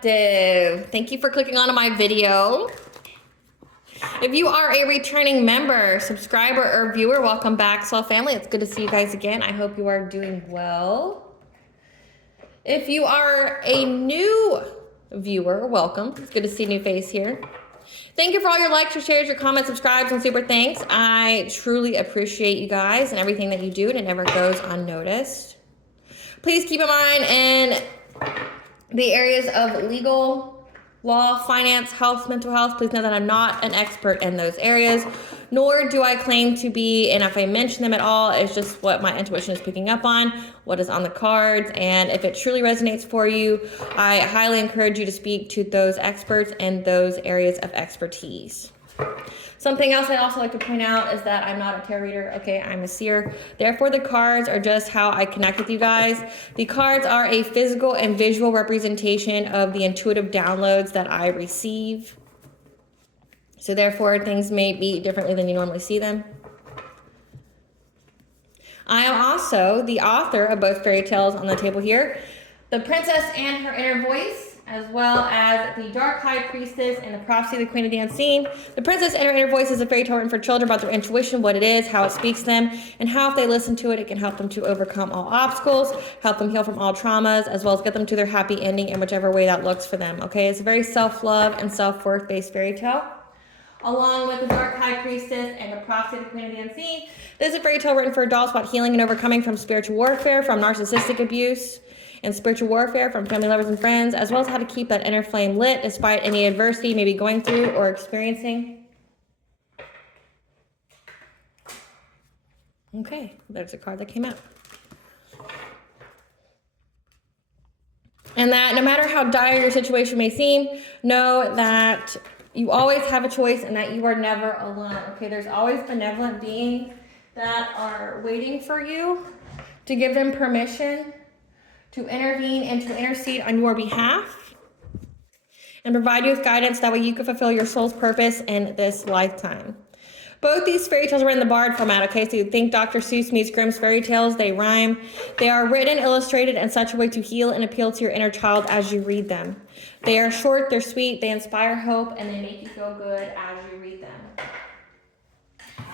Collective. Thank you for clicking on my video. If you are a returning member, subscriber, or viewer, welcome back, Soul Family. It's good to see you guys again. I hope you are doing well. If you are a new viewer, welcome. It's good to see a new face here. Thank you for all your likes, your shares, your comments, subscribes, and super thanks. I truly appreciate you guys and everything that you do, and it never goes unnoticed. Please keep in mind in the areas of legal, law, finance, health, mental health, please know that I'm not an expert in those areas, nor do I claim to be, and if I mention them at all, it's just what my intuition is picking up on, what is on the cards, and if it truly resonates for you, I highly encourage you to speak to those experts in those areas of expertise. Something else I also like to point out is that I'm not a tarot reader, okay? I'm a seer. Therefore, the cards are just how I connect with you guys. The cards are a physical and visual representation of the intuitive downloads that I receive. So therefore, things may be differently than you normally see them. I am also the author of both fairy tales on the table here, The Princess and Her Inner Voice, as well as The Dark High Priestess and The Prophecy of the Queen of the Unseen. The Princess and Her Inner Voice is a fairy tale written for children about their intuition, what it is, how it speaks to them, and how if they listen to it, it can help them to overcome all obstacles, help them heal from all traumas, as well as get them to their happy ending in whichever way that looks for them, okay? It's a very self-love and self-worth based fairy tale. Along with The Dark High Priestess and The Prophecy of the Queen of the Unseen, this is a fairy tale written for adults about healing and overcoming from spiritual warfare, from narcissistic abuse, and spiritual warfare from family, lovers, and friends, as well as how to keep that inner flame lit despite any adversity you may be going through or experiencing. Okay, there's a card that came out. And that no matter how dire your situation may seem, know that you always have a choice and that you are never alone. Okay, there's always benevolent beings that are waiting for you to give them permission to intervene and to intercede on your behalf and provide you with guidance that way you can fulfill your soul's purpose in this lifetime. Both these fairy tales are in the Bard format, okay? So you think Dr. Seuss meets Grimm's fairy tales, they rhyme. They are written and illustrated in such a way to heal and appeal to your inner child as you read them. They are short, they're sweet, they inspire hope, and they make you feel good as you read them.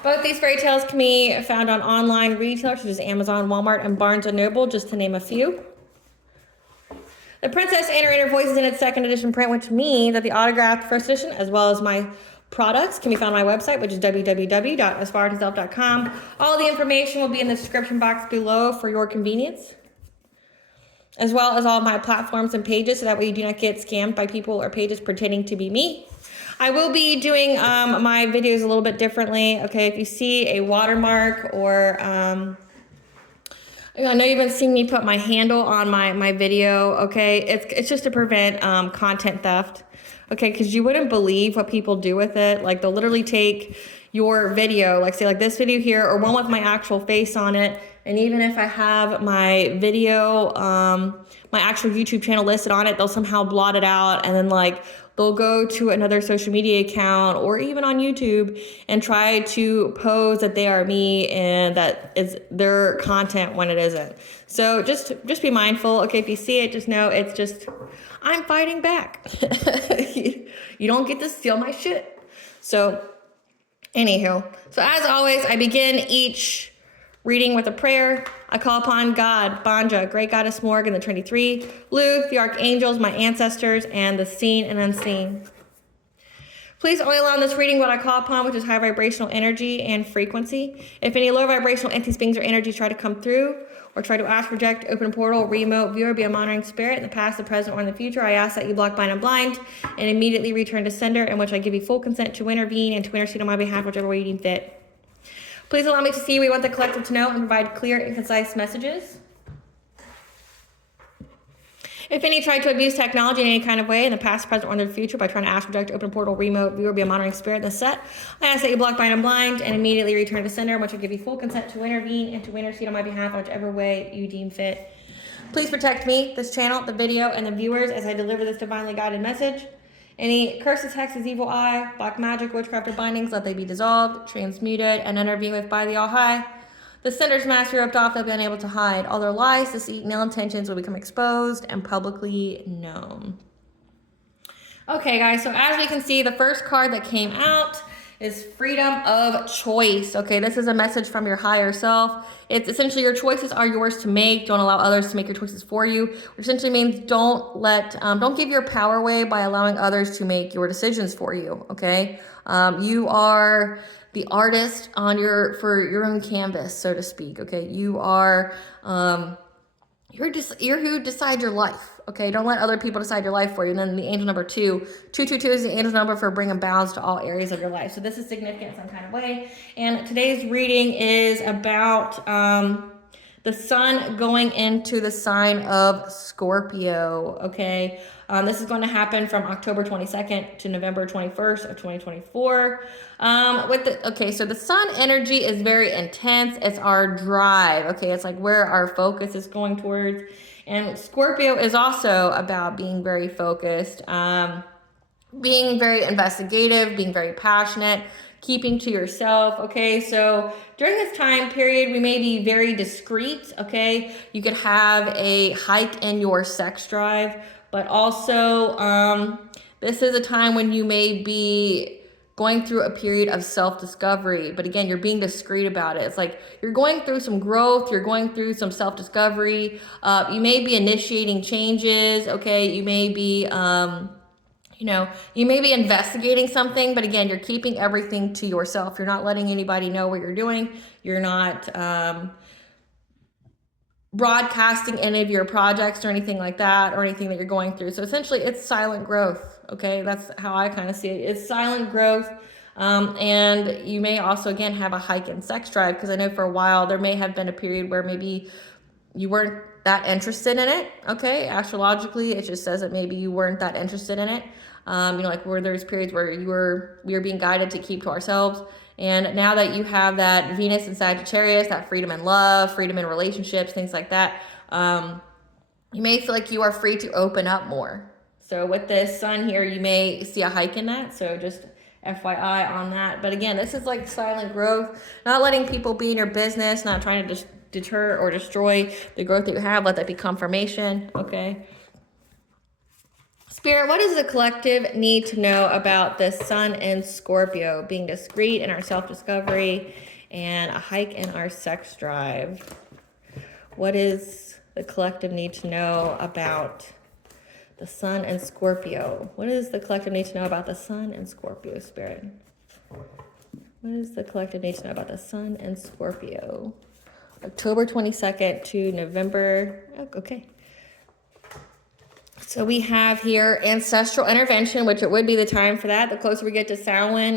Both these fairy tales can be found on online retailers such as Amazon, Walmart, and Barnes & Noble, just to name a few. The Princess and Her Inner Voice is in its second edition print, which means that the autographed first edition, as well as my products, can be found on my website, which is www.aspiraltotheself.com. All the information will be in the description box below for your convenience, as well as all of my platforms and pages, so that way you do not get scammed by people or pages pretending to be me. I will be doing my videos a little bit differently. Okay, if you see a watermark or I know you've been seeing me put my handle on my video, okay? It's just to prevent content theft, okay? Because you wouldn't believe what people do with it. Like, they'll literally take your video, like say like this video here, or one with my actual face on it, and even if I have my video, my actual YouTube channel listed on it, they'll somehow blot it out, and then like they'll go to another social media account or even on YouTube and try to pose that they are me and that is their content when it isn't. So just be mindful. Okay, if you see it, just know it's just, I'm fighting back. You don't get to steal my shit. So anywho, so as always, I begin each reading with a prayer. I call upon God, Banja, Great Goddess Morg, and the Trinity Three, Luke, the archangels, my ancestors, and the seen and unseen. Please only allow in this reading what I call upon, which is high vibrational energy and frequency. If any low vibrational entities, beings, or energies try to come through or try to ask, reject, open portal, remote, viewer, be a monitoring spirit in the past, the present, or in the future, I ask that you block, bind, and blind and immediately return to sender, in which I give you full consent to intervene and to intercede on my behalf, whichever way you deem fit. Please allow me to see what we want the collective to know and provide clear and concise messages. If any try to abuse technology in any kind of way in the past, present, or in the future by trying to ask, reject, open portal, remote, viewer, be a monitoring spirit in the set, I ask that you block, bind, and blind and immediately return to sender, in which I give you full consent to intervene and to intercede on my behalf, whichever way you deem fit. Please protect me, this channel, the video, and the viewers as I deliver this divinely guided message. Any curses, hexes, evil eye, black magic, witchcraft, or bindings, let they be dissolved, transmuted, and intervened with by the All High. The sender's mask ripped off, they'll be unable to hide. All their lies, deceit, and ill intentions will become exposed and publicly known. Okay, guys, so as we can see, the first card that came out is freedom of choice. Okay, this is a message from your higher self. It's essentially your choices are yours to make. Don't allow others to make your choices for you, which essentially means don't give your power away by allowing others to make your decisions for you. Okay, you are the artist on for your own canvas, so to speak. Okay, you are you're who decides your life. Okay, don't let other people decide your life for you. And then the angel number 222 is the angel number for bringing balance to all areas of your life. So this is significant in some kind of way. And today's reading is about the sun going into the sign of Scorpio. Okay, this is going to happen from October 22nd to November 21st of 2024. So the sun energy is very intense. It's our drive. Okay, it's like where our focus is going towards. And Scorpio is also about being very focused, being very investigative, being very passionate, keeping to yourself. Okay, so during this time period, we may be very discreet. Okay, you could have a hike in your sex drive, but also this is a time when you may be going through a period of self-discovery, but again, you're being discreet about it. It's like you're going through some growth, you're going through some self-discovery. You may be initiating changes. Okay, you may be you may be investigating something, but again, you're keeping everything to yourself. You're not letting anybody know what you're doing. You're not broadcasting any of your projects or anything like that, or anything that you're going through. So essentially it's silent growth. Okay, that's how I kind of see it. It's silent growth. And you may also, again, have a hike in sex drive, because I know for a while there may have been a period where maybe you weren't that interested in it. Okay, astrologically, it just says that maybe you weren't that interested in it. Like where there's periods where we were being guided to keep to ourselves. And now that you have that Venus and Sagittarius, that freedom in love, freedom in relationships, things like that, you may feel like you are free to open up more. So with this sun here, you may see a hike in that. So just FYI on that. But again, this is like silent growth, not letting people be in your business, not trying to just deter or destroy the growth that you have. Let that be confirmation. Okay. Spirit, what does the collective need to know about the sun in Scorpio, being discreet in our self-discovery and a hike in our sex drive? What does the collective need to know about the sun and Scorpio? What does the collective need to know about the sun and Scorpio, Spirit? What does the collective need to know about the sun and Scorpio? October 22nd to November. Okay. So we have here ancestral intervention, which it would be the time for that. The closer we get to Samhain,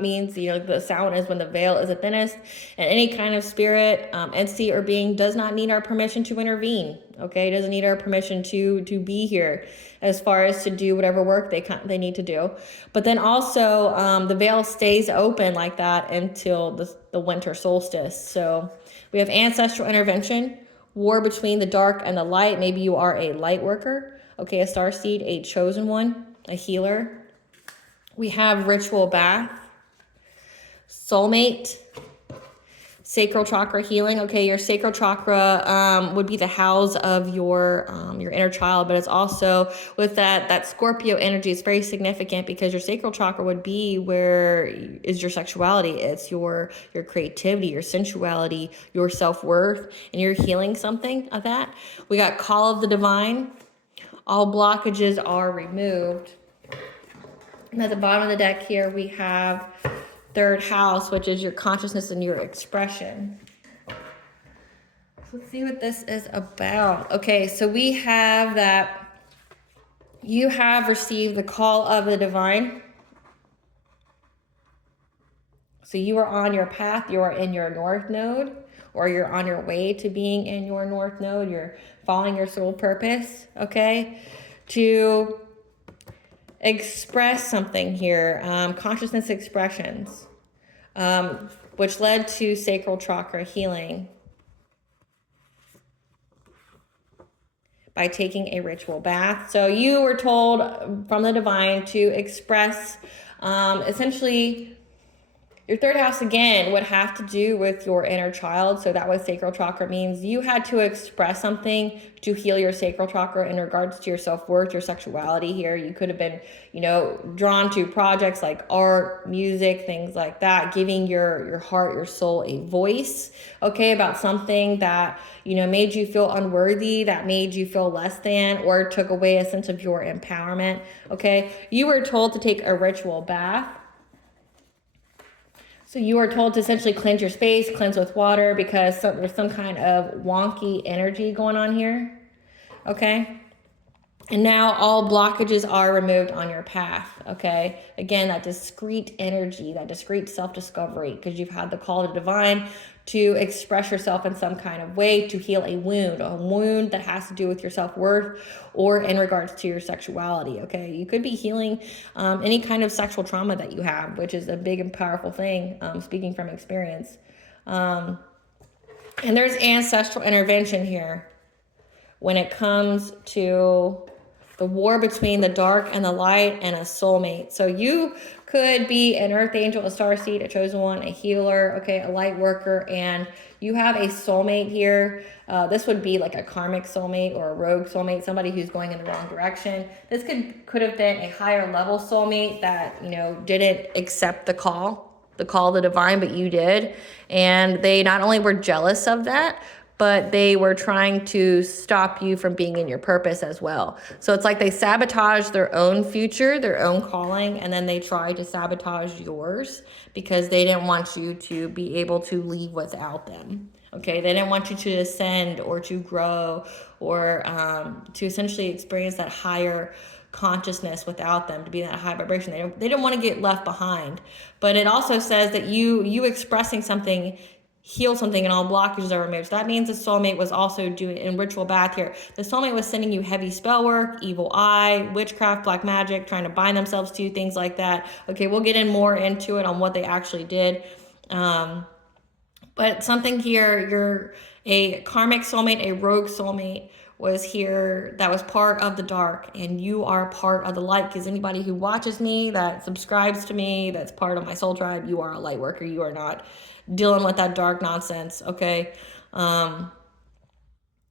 means, the Samhain is when the veil is the thinnest, and any kind of spirit, entity, or being does not need our permission to intervene. Okay, it doesn't need our permission to be here as far as to do whatever work they need to do. But then also the veil stays open like that until the winter solstice. So we have ancestral intervention, war between the dark and the light. Maybe you are a light worker. Okay, a starseed, a chosen one, a healer. We have ritual bath, soulmate, sacral chakra healing. Okay, your sacral chakra would be the house of your inner child, but it's also with that Scorpio energy. It's very significant because your sacral chakra would be where is your sexuality. It's your creativity, your sensuality, your self-worth, and you're healing something of that. We got call of the divine. All blockages are removed. And at the bottom of the deck here, we have third house, which is your consciousness and your expression. So let's see what this is about. Okay, so we have that you have received the call of the divine. So you are on your path, you are in your north node, or you're on your way to being in your north node. You're following your soul purpose, okay? To express something here, consciousness expressions, which led to sacral chakra healing by taking a ritual bath. So you were told from the divine to express, essentially, Your third house, again, would have to do with your inner child. So that what sacral chakra means. You had to express something to heal your sacral chakra in regards to your self-worth, your sexuality here. You could have been, drawn to projects like art, music, things like that, giving your heart, your soul a voice, okay, about something that, made you feel unworthy, that made you feel less than, or took away a sense of your empowerment, okay? You were told to take a ritual bath. So you are told to essentially cleanse your space, cleanse with water, because there's some kind of wonky energy going on here, okay? And now all blockages are removed on your path, okay? Again, that discreet energy, that discreet self-discovery, because you've had the call to divine to express yourself in some kind of way, to heal a wound that has to do with your self-worth or in regards to your sexuality, okay? You could be healing any kind of sexual trauma that you have, which is a big and powerful thing, speaking from experience. And there's ancestral intervention here when it comes to the war between the dark and the light and a soulmate. So you could be an earth angel, a starseed, a chosen one, a healer, okay, a light worker, and you have a soulmate here. This would be like a karmic soulmate or a rogue soulmate, somebody who's going in the wrong direction. This could have been a higher level soulmate that, didn't accept the call of the divine, but you did. And they not only were jealous of that, but they were trying to stop you from being in your purpose as well. So it's like they sabotaged their own future, their own calling, and then they tried to sabotage yours because they didn't want you to be able to leave without them. Okay, they didn't want you to ascend or to grow or to essentially experience that higher consciousness without them, to be in that high vibration. They didn't want to get left behind. But it also says that you expressing something heal something and all blockages are removed. So that means the soulmate was also doing in ritual bath here. The soulmate was sending you heavy spell work, evil eye, witchcraft, black magic, trying to bind themselves to you, things like that. Okay, we'll get in more into it on what they actually did. But something here, you're a karmic soulmate, a rogue soulmate was here that was part of the dark, and you are part of the light, because anybody who watches me, that subscribes to me, that's part of my soul tribe, you are a light worker. You are not dealing with that dark nonsense, okay?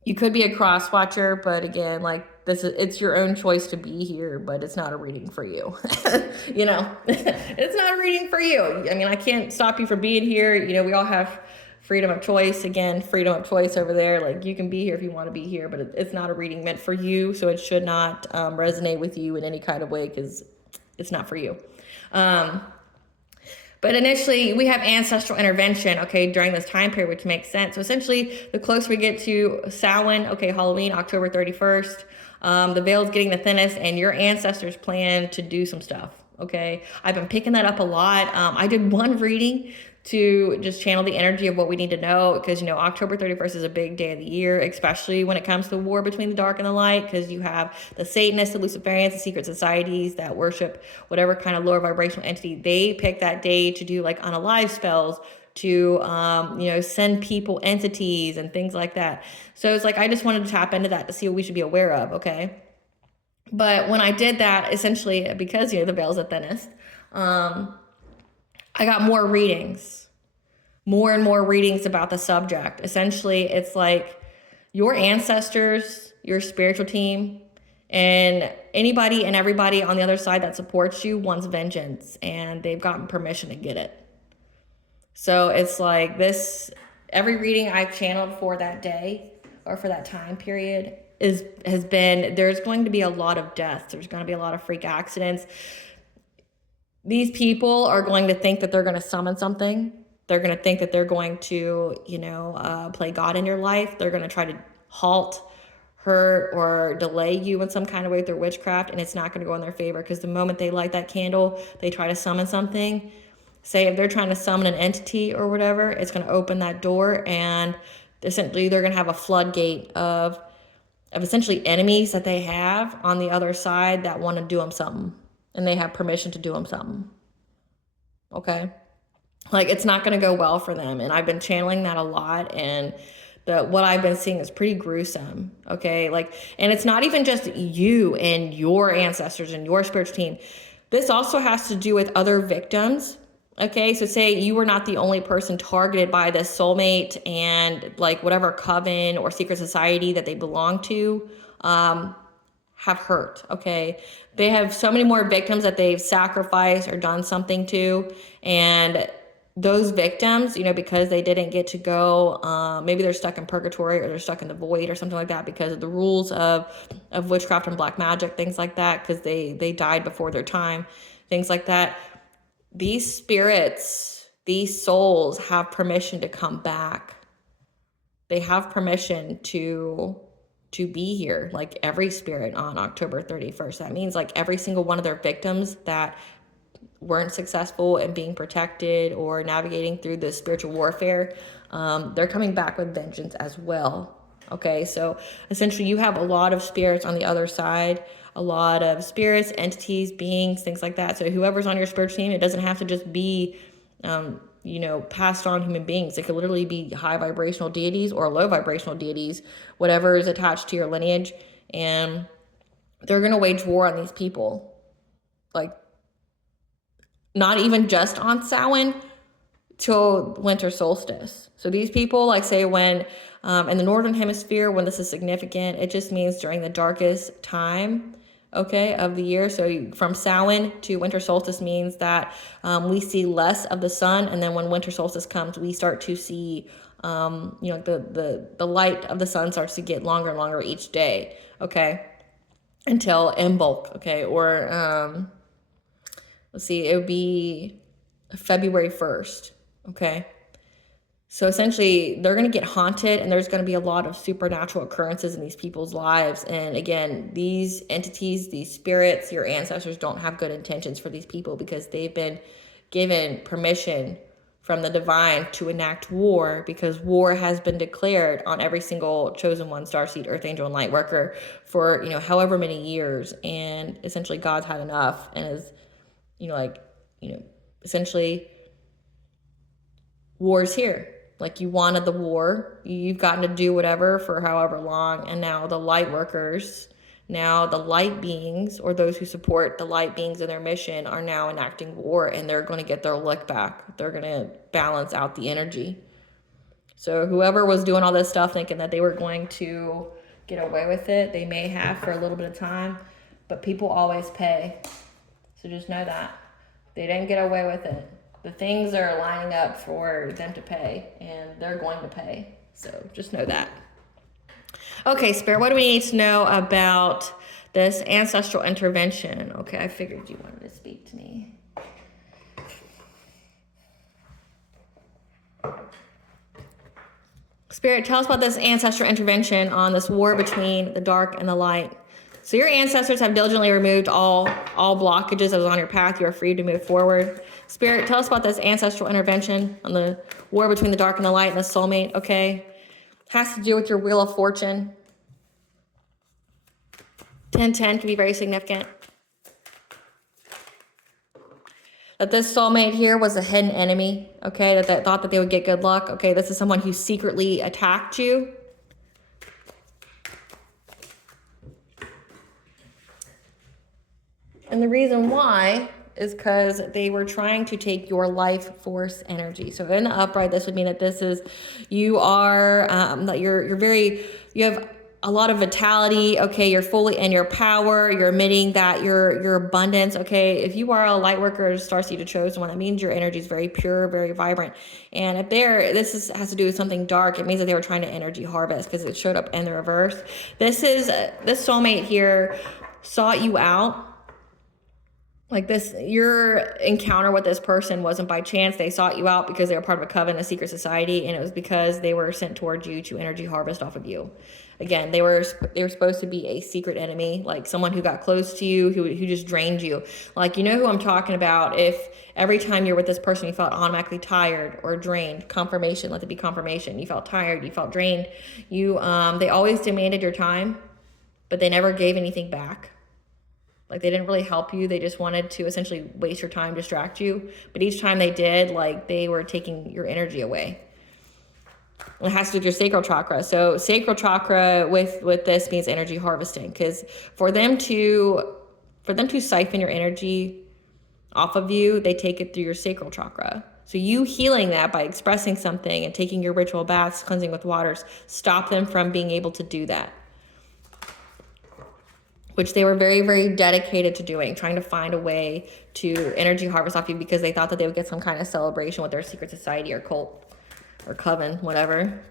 You could be a cross watcher, but again, like it's your own choice to be here, but it's not a reading for you. It's not a reading for you. I mean, I can't stop you from being here. We all have freedom of choice. Again, freedom of choice over there. Like, you can be here if you want to be here, but it's not a reading meant for you. So it should not resonate with you in any kind of way, because it's not for you. But initially, we have ancestral intervention, okay, during this time period, which makes sense. So essentially, the closer we get to Samhain, okay, Halloween, October 31st, the veil's getting the thinnest, and your ancestors plan to do some stuff, okay? I've been picking that up a lot. I did one reading to just channel the energy of what we need to know, because October 31st is a big day of the year, especially when it comes to the war between the dark and the light, because you have the Satanists, the Luciferians, the secret societies that worship whatever kind of lower vibrational entity. They pick that day to do like unalive spells, to send people entities and things like that. So it's like, I just wanted to tap into that to see what we should be aware of, okay? But when I did that, essentially, because the veil's the thinnest, I got more and more readings about the subject. Essentially, it's like your ancestors, your spiritual team, and anybody and everybody on the other side that supports you wants vengeance, and they've gotten permission to get it. So it's like this, every reading I've channeled for that day or for that time period has been, there's going to be a lot of deaths. There's going to be a lot of freak accidents. These people are going to think that they're going to summon something. They're going to think that they're going to, play God in your life. They're going to try to halt, hurt, or delay you in some kind of way with their witchcraft, and it's not going to go in their favor, because the moment they light that candle, they try to summon something. Say if they're trying to summon an entity or whatever, it's going to open that door, and essentially they're going to have a floodgate of essentially enemies that they have on the other side that want to do them something. And they have permission to do them something, okay? Like, it's not going to go well for them. And I've been channeling that a lot, and what I've been seeing is pretty gruesome, okay? Like, and it's not even just you and your ancestors and your spiritual team. This also has to do with other victims, Okay, so say you were not the only person targeted by this soulmate and like whatever coven or secret society that they belong to have hurt, okay? They have so many more victims that they've sacrificed or done something to, and those victims, you know, because they didn't get to go, maybe they're stuck in purgatory or they're stuck in the void or something like that because of the rules of witchcraft and black magic, things like that, because they died before their time, things like that. These spirits, these souls have permission to come back. They have permission to be here, like every spirit on October 31st. That means like every single one of their victims that weren't successful in being protected or navigating through the spiritual warfare, they're coming back with vengeance as well. Okay, so essentially you have a lot of spirits on the other side, a lot of spirits, entities, beings, things like that. So whoever's on your spiritual team, it doesn't have to just be, you know, passed on human beings. It could literally be high vibrational deities or low vibrational deities, whatever is attached to your lineage. And they're going to wage war on these people. Like, not even just on Samhain, till winter solstice. So these people, like say when in the northern hemisphere, when this is significant, it just means during the darkest time, okay, of the year. So from Samhain to winter solstice means that we see less of the sun, and then when winter solstice comes, we start to see you know, the light of the sun starts to get longer and longer each day, okay, until Imbolc, okay, or let's see, it would be February 1st. Okay. So essentially they're going to get haunted, and there's going to be a lot of supernatural occurrences in these people's lives. And again, these entities, these spirits, your ancestors don't have good intentions for these people because they've been given permission from the divine to enact war, because war has been declared on every single chosen one, starseed, earth angel, and light worker for, you know, however many years. And essentially God's had enough and is, you know, like, you know, essentially war's here. Like, you wanted the war, you've gotten to do whatever for however long, and now the light workers, now the light beings, or those who support the light beings in their mission, are now enacting war, and they're going to get their lick back. They're going to balance out the energy. So whoever was doing all this stuff thinking that they were going to get away with it, they may have for a little bit of time, but people always pay. So just know that they didn't get away with it. The things are lining up for them to pay, and they're going to pay. So just know that. Okay, Spirit, what do we need to know about this ancestral intervention? Okay, I figured you wanted to speak to me. Spirit, tell us about this ancestral intervention on this war between the dark and the light. So your ancestors have diligently removed all blockages that was on your path. You are free to move forward. Spirit, tell us about this ancestral intervention on the war between the dark and the light and the soulmate, okay? Has to do with your wheel of fortune. 1010 can be very significant. That this soulmate here was a hidden enemy, okay? That thought that they would get good luck, okay? This is someone who secretly attacked you. And the reason why is because they were trying to take your life force energy. So in the upright, this would mean that this is, you are, that you're very, you have a lot of vitality, okay? You're fully in your power. You're emitting that, your abundance, okay? If you are a light worker, starseed, a chosen one, that means your energy is very pure, very vibrant. And if has to do with something dark, it means that they were trying to energy harvest because it showed up in the reverse. This soulmate here sought you out. Like this, your encounter with this person wasn't by chance. They sought you out because they were part of a coven, a secret society, and it was because they were sent towards you to energy harvest off of you. Again, they were supposed to be a secret enemy, like someone who got close to you, who just drained you. Like, you know who I'm talking about. If every time you're with this person, you felt automatically tired or drained, confirmation, let it be confirmation. You felt tired, you felt drained. They always demanded your time, but they never gave anything back. Like, they didn't really help you. They just wanted to essentially waste your time, distract you. But each time they did, like, they were taking your energy away. It has to do with your sacral chakra. So sacral chakra with this means energy harvesting, because for them to siphon your energy, off of you, they take it through your sacral chakra. So you healing that by expressing something and taking your ritual baths, cleansing with waters, stop them from being able to do that. Which they were very, very dedicated to doing, trying to find a way to energy harvest off you because they thought that they would get some kind of celebration with their secret society or cult or coven, whatever.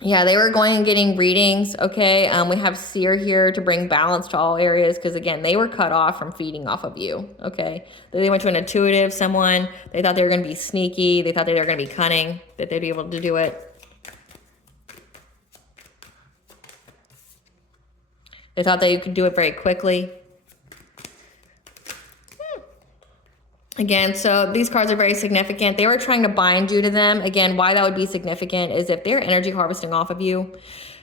Yeah, they were going and getting readings, okay? We have seer here to bring balance to all areas because, again, they were cut off from feeding off of you, okay? They went to an intuitive someone. They thought they were going to be sneaky. They thought they were going to be cunning, that they'd be able to do it. They thought that you could do it very quickly. Again, so these cards are very significant. They were trying to bind you to them. Again, why that would be significant is if they're energy harvesting off of you,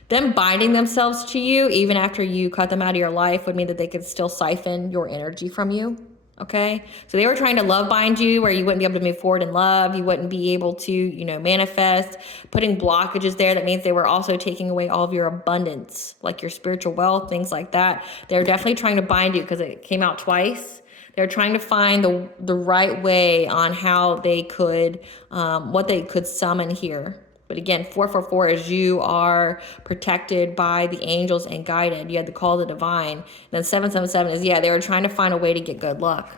them binding themselves to you, even after you cut them out of your life, would mean that they could still siphon your energy from you. Okay, so they were trying to love bind you where you wouldn't be able to move forward in love. You wouldn't be able to, you know, manifest, putting blockages there. That means they were also taking away all of your abundance, like your spiritual wealth, things like that. They're definitely trying to bind you because it came out twice. They're trying to find the right way on how they could, what they could summon here. But again, 444 is you are protected by the angels and guided. You had the call of the divine. And then 777 is, yeah, they were trying to find a way to get good luck.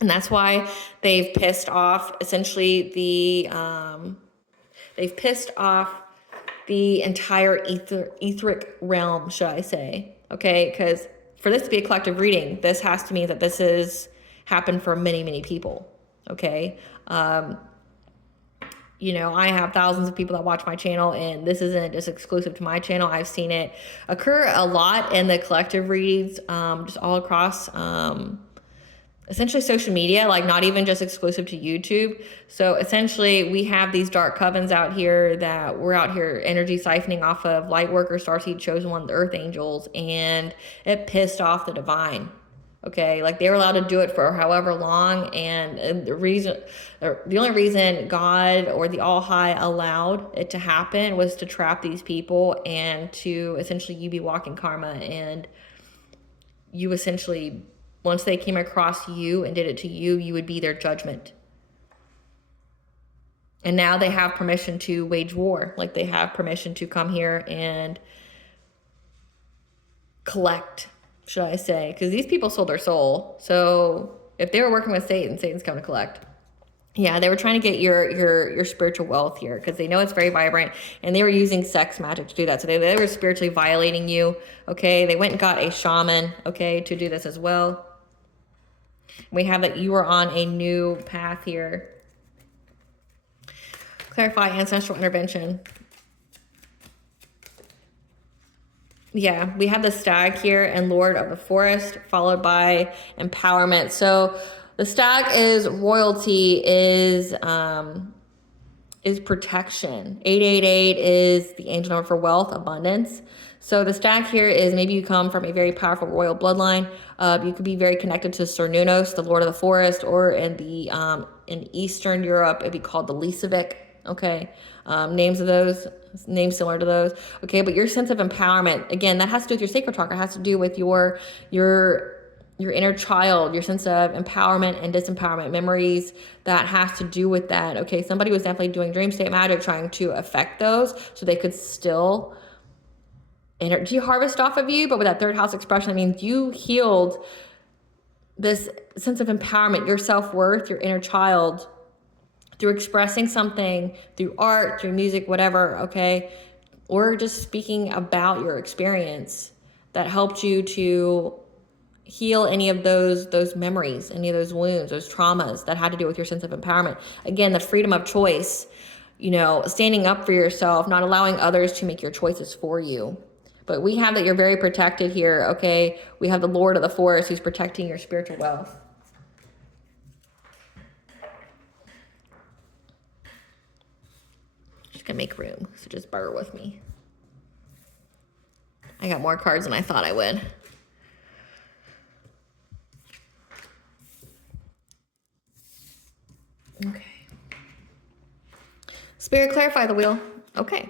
And that's why they've pissed off essentially they've pissed off the entire etheric realm, should I say. Okay, because for this to be a collective reading, this has to mean that this has happened for many, many people. Okay. You know, I have thousands of people that watch my channel, and this isn't just exclusive to my channel. I've seen it occur a lot in the collective reads, just all across, essentially social media, like not even just exclusive to YouTube. So essentially we have these dark covens out here that we're out here energy siphoning off of light workers, starseed, chosen one, the earth angels, and it pissed off the divine. Okay, like they were allowed to do it for however long, and the only reason God or the All High allowed it to happen was to trap these people and to essentially you be walking karma, and you essentially, once they came across you and did it to you, you would be their judgment. And now they have permission to wage war, like they have permission to come here and collect, should I say, because these people sold their soul. So if they were working with Satan, Satan's coming to collect. Yeah, they were trying to get your spiritual wealth here because they know it's very vibrant, and they were using sex magic to do that. So they were spiritually violating you, okay? They went and got a shaman, okay, to do this as well. We have that you are on a new path here. Clarify ancestral intervention. Yeah, we have the stag here and Lord of the Forest, followed by empowerment. So the stag is royalty, is protection. 888 is the angel number for wealth, abundance. So the stag here is maybe you come from a very powerful royal bloodline. You could be very connected to Cernunnos, the Lord of the Forest, or in the in Eastern Europe, it'd be called the Lisevic. Okay, names of those, names similar to those. Okay, but your sense of empowerment, again, that has to do with your sacral chakra. It has to do with your inner child, your sense of empowerment and disempowerment, memories that has to do with that. Okay, somebody was definitely doing dream state magic, trying to affect those so they could still energy harvest off of you. But with that third house expression, that means you healed this sense of empowerment, your self-worth, your inner child, through expressing something, through art, through music, whatever, okay? Or just speaking about your experience that helped you to heal any of those memories, any of those wounds, those traumas that had to do with your sense of empowerment. Again, the freedom of choice, you know, standing up for yourself, not allowing others to make your choices for you. But we have that you're very protected here, okay? We have the Lord of the Forest who's protecting your spiritual wealth. Gonna make room, so just bear with me. I got more cards than I thought I would. Okay. Spirit, clarify the wheel. Okay.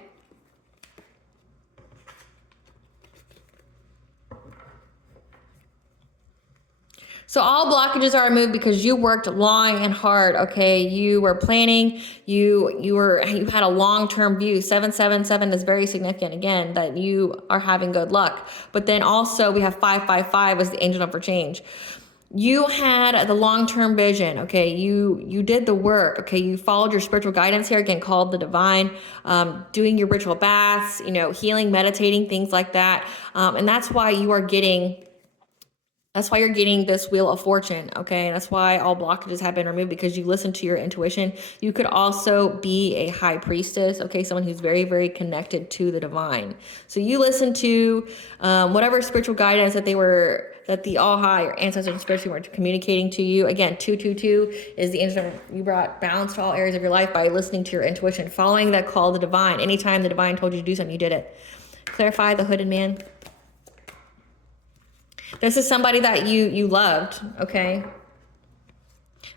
So all blockages are removed because you worked long and hard. Okay, you were planning. You had a long-term view. 777 is very significant. Again, that you are having good luck. But then also we have 555 as the angel number for change. You had the long-term vision. Okay, you did the work. Okay, you followed your spiritual guidance here. Again, called the divine. Doing your ritual baths. Healing, meditating, things like that. And that's why you are getting. That's why you're getting this wheel of fortune, okay? That's why all blockages have been removed, because you listen to your intuition. You could also be a high priestess, okay? Someone who's very, very connected to the divine. So you listen to whatever spiritual guidance that the all high, your ancestors and spirits were communicating to you. Again, 222 is the angel you brought balance to all areas of your life by listening to your intuition, following that call to the divine. Anytime the divine told you to do something, you did it. Clarify the hooded man. This is somebody that you loved, okay?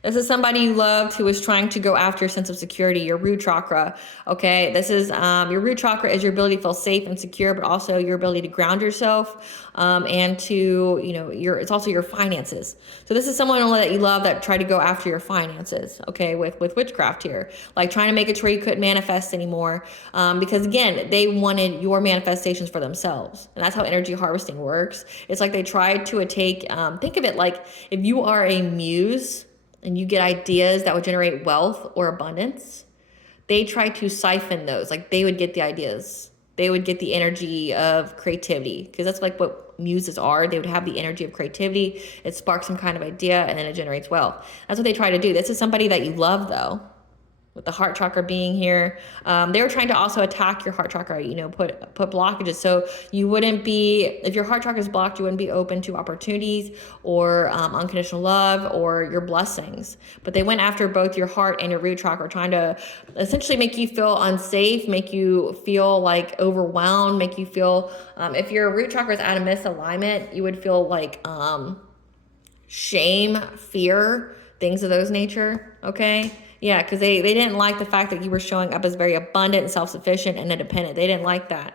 This is somebody you loved who was trying to go after your sense of security, your root chakra, okay? This is, your root chakra is your ability to feel safe and secure, but also your ability to ground yourself, and to, it's also your finances. So this is someone that you love that tried to go after your finances, okay, with witchcraft here. Like trying to make it to where you couldn't manifest anymore, because again, they wanted your manifestations for themselves. And that's how energy harvesting works. It's like they tried to take, think of it like if you are a muse, and you get ideas that would generate wealth or abundance, they try to siphon those. Like they would get the ideas. They would get the energy of creativity, because that's like what muses are. They would have the energy of creativity. It sparks some kind of idea and then it generates wealth. That's what they try to do. This is somebody that you love though, with the heart chakra being here. They were trying to also attack your heart chakra, put blockages. So you wouldn't be, if your heart chakra is blocked, you wouldn't be open to opportunities or unconditional love or your blessings. But they went after both your heart and your root chakra, trying to essentially make you feel unsafe, make you feel like overwhelmed, make you feel, if your root chakra is out of misalignment, you would feel like shame, fear, things of those nature, okay? Yeah, because they didn't like the fact that you were showing up as very abundant and self-sufficient and independent. They didn't like that.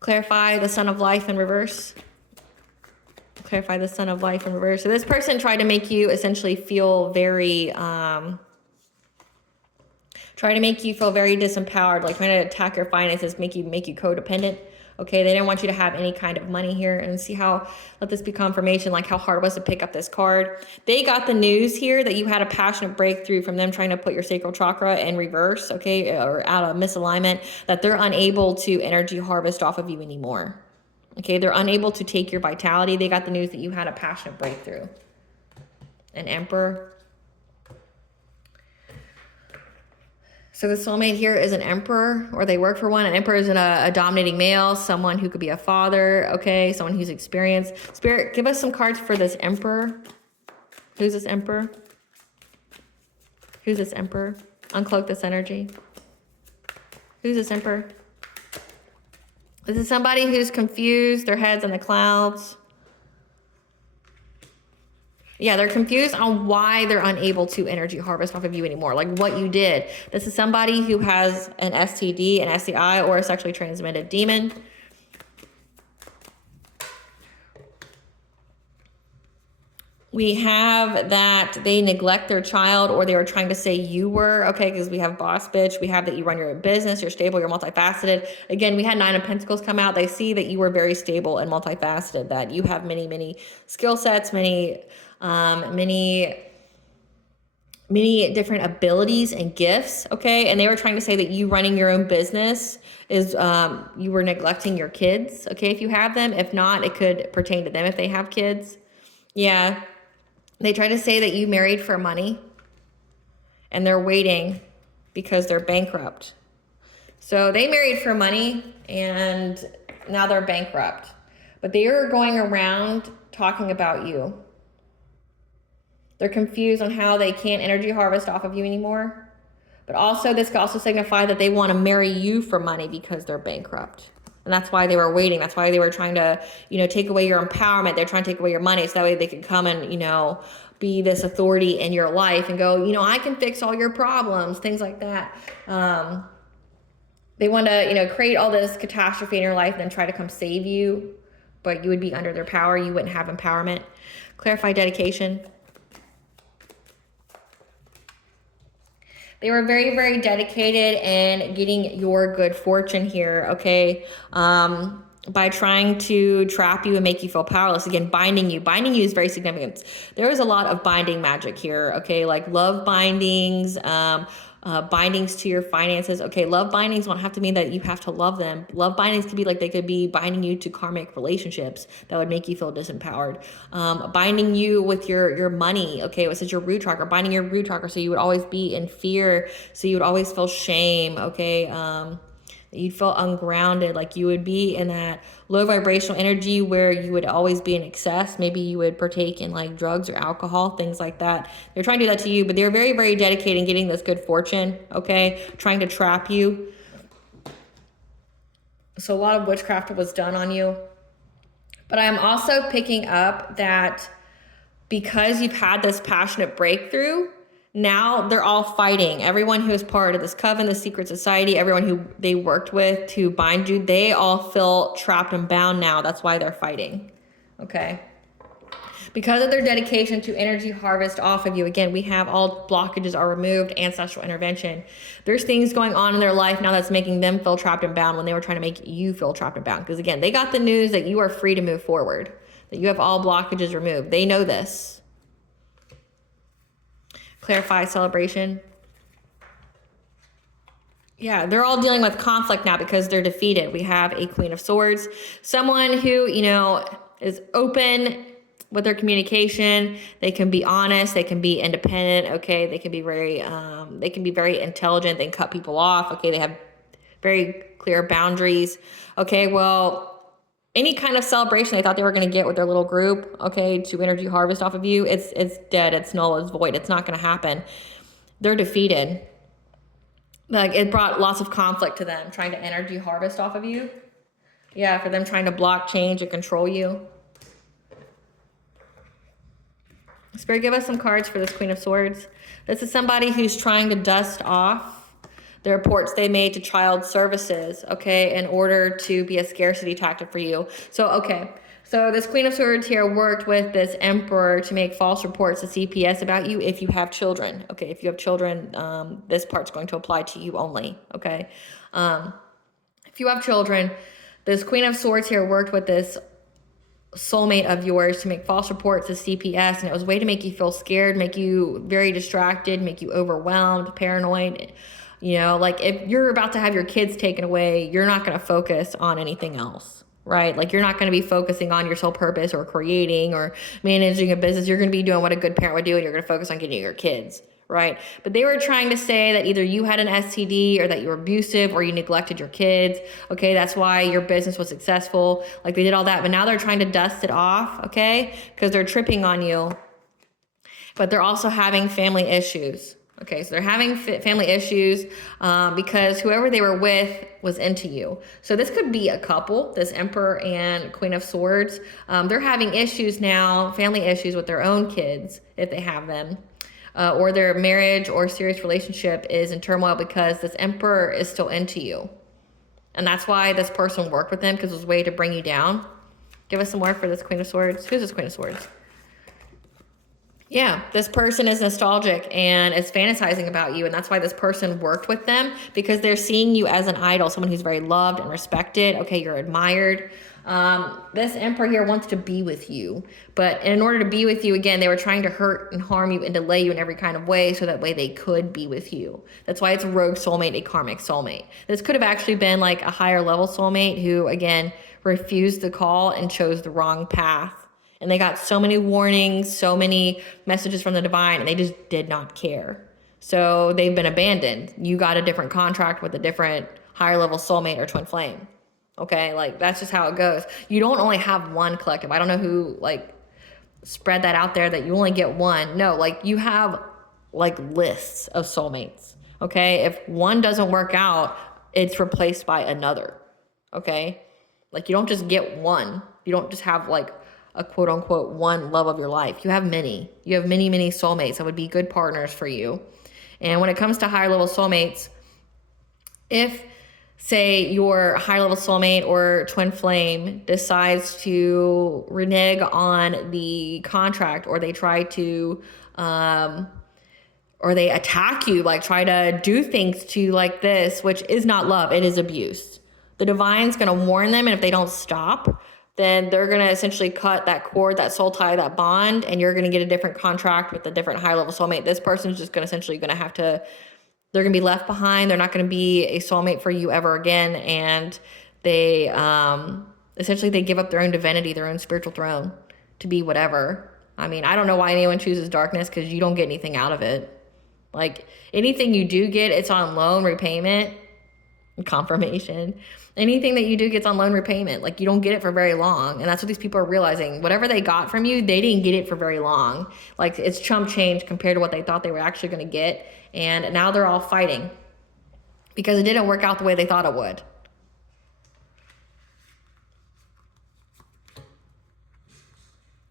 Clarify the Sun of Life in reverse. Clarify the Sun of Life in reverse. So this person tried to make you essentially feel very, disempowered, like trying to attack your finances, make you codependent. Okay, they didn't want you to have any kind of money here. And see how, let this be confirmation, like how hard it was to pick up this card. They got the news here that you had a passionate breakthrough from them trying to put your sacral chakra in reverse, okay, or out of misalignment, that they're unable to energy harvest off of you anymore. Okay, they're unable to take your vitality. They got the news that you had a passionate breakthrough. An Emperor. So the soulmate here is an emperor, or they work for one. An emperor is a dominating male, someone who could be a father, okay, someone who's experienced. Spirit, give us some cards for this emperor. Who's this emperor? Who's this emperor? Uncloak this energy. Who's this emperor? This is somebody who's confused, their head's in the clouds. Yeah, they're confused on why they're unable to energy harvest off of you anymore, like what you did. This is somebody who has an STD, an STI, or a sexually transmitted demon. We have that they neglect their child, or they were trying to say you were, okay, because we have boss bitch. We have that you run your business, you're stable, you're multifaceted. Again, we had 9 of Pentacles come out. They see that you were very stable and multifaceted, that you have many, many skill sets, many different abilities and gifts, okay? And they were trying to say that you running your own business is, you were neglecting your kids, okay, if you have them. If not, it could pertain to them if they have kids. Yeah. They try to say that you married for money and they're waiting because they're bankrupt. So they married for money and now they're bankrupt. But they are going around talking about you. They're confused on how they can't energy harvest off of you anymore. But also, this could also signify that they want to marry you for money because they're bankrupt. And that's why they were waiting. That's why they were trying to, take away your empowerment. They're trying to take away your money so that way they can come and, be this authority in your life and go, I can fix all your problems, things like that. They want to, create all this catastrophe in your life and then try to come save you. but you would be under their power. You wouldn't have empowerment. Clarify dedication. They were very, very dedicated in getting your good fortune here, okay? By trying to trap you and make you feel powerless. Again, binding you. Binding you is very significant. There is a lot of binding magic here, okay? Like love bindings, bindings to your finances. Okay, love bindings don't have to mean that you have to love them. Love bindings could be like, they could be binding you to karmic relationships that would make you feel disempowered. Binding you with your money. Okay, it says your root chakra. Binding your root chakra so you would always be in fear. So you would always feel shame. Okay, you'd feel ungrounded, like you would be in that low vibrational energy where you would always be in excess. Maybe you would partake in like drugs or alcohol, things like that. They're trying to do that to you, but they're very, very dedicated in getting this good fortune, okay? Trying to trap you. So a lot of witchcraft was done on you. But I'm also picking up that because you've had this passionate breakthrough, now they're all fighting. Everyone who is part of this coven, the secret society, everyone who they worked with to bind you, they all feel trapped and bound now. That's why they're fighting, okay? Because of their dedication to energy harvest off of you, again, we have all blockages are removed, ancestral intervention. There's things going on in their life now that's making them feel trapped and bound when they were trying to make you feel trapped and bound. Because again, they got the news that you are free to move forward, that you have all blockages removed. They know this. Clarify celebration. Yeah, they're all dealing with conflict now because they're defeated. We have a Queen of Swords, someone who, you know, is open with their communication. They can be honest. They can be independent. Okay, they can be very intelligent. They can cut people off. Okay, they have very clear boundaries. Okay, well, any kind of celebration they thought they were going to get with their little group, okay, to energy harvest off of you, it's dead, it's null, it's void, it's not going to happen. They're defeated. Like, it brought lots of conflict to them, trying to energy harvest off of you. Yeah, for them trying to block, change, and control you. Spirit, give us some cards for this Queen of Swords. This is somebody who's trying to dust off the reports they made to child services, okay, in order to be a scarcity tactic for you. So, okay, so this Queen of Swords here worked with this Emperor to make false reports to CPS about you if you have children. Okay, if you have children, this part's going to apply to you only, okay? If you have children, this Queen of Swords here worked with this soulmate of yours to make false reports to CPS, and it was a way to make you feel scared, make you very distracted, make you overwhelmed, paranoid. You know, like if you're about to have your kids taken away, you're not going to focus on anything else, right? Like you're not going to be focusing on your sole purpose or creating or managing a business. You're going to be doing what a good parent would do, and you're going to focus on getting your kids, right? But they were trying to say that either you had an STD or that you were abusive or you neglected your kids. Okay, that's why your business was successful. Like they did all that, but now they're trying to dust it off, okay? Because they're tripping on you, but they're also having family issues. Okay, so they're having family issues because whoever they were with was into you. So this could be a couple, this Emperor and Queen of Swords. They're having issues now, family issues with their own kids, if they have them. Or their marriage or serious relationship is in turmoil because this Emperor is still into you. And that's why this person worked with them, because it was a way to bring you down. Give us some more for this Queen of Swords. Who's this Queen of Swords? Yeah, this person is nostalgic and is fantasizing about you, and that's why this person worked with them, because they're seeing you as an idol, someone who's very loved and respected. Okay, you're admired. This Emperor here wants to be with you, but in order to be with you, again, they were trying to hurt and harm you and delay you in every kind of way so that way they could be with you. That's why it's a rogue soulmate, a karmic soulmate. This could have actually been like a higher level soulmate who, again, refused the call and chose the wrong path. And they got so many warnings, so many messages from the divine, and they just did not care. So they've been abandoned. You got a different contract with a different higher level soulmate or twin flame. Okay, like that's just how it goes. You don't only have one collective. I don't know who like spread that out there that you only get one. No, like you have like lists of soulmates. Okay, if one doesn't work out, it's replaced by another. Okay, like you don't just get one. You don't just have like a quote unquote one love of your life. You have many. You have many, many soulmates that would be good partners for you. And when it comes to higher level soulmates, if say your high level soulmate or twin flame decides to renege on the contract, or they try to, or they attack you, like try to do things to you like this, which is not love, it is abuse. The divine's gonna warn them, and if they don't stop, then they're gonna essentially cut that cord, that soul tie, that bond, and you're gonna get a different contract with a different high level soulmate. This person's just gonna essentially gonna have to, they're gonna be left behind. They're not gonna be a soulmate for you ever again. And they essentially they give up their own divinity, their own spiritual throne to be whatever. I mean, I don't know why anyone chooses darkness, because you don't get anything out of it. Like anything you do get, it's on loan repayment, confirmation. Anything that you do gets on loan repayment. Like you don't get it for very long. And that's what these people are realizing. Whatever they got from you, they didn't get it for very long. Like it's chump change compared to what they thought they were actually going to get. And now they're all fighting because it didn't work out the way they thought it would.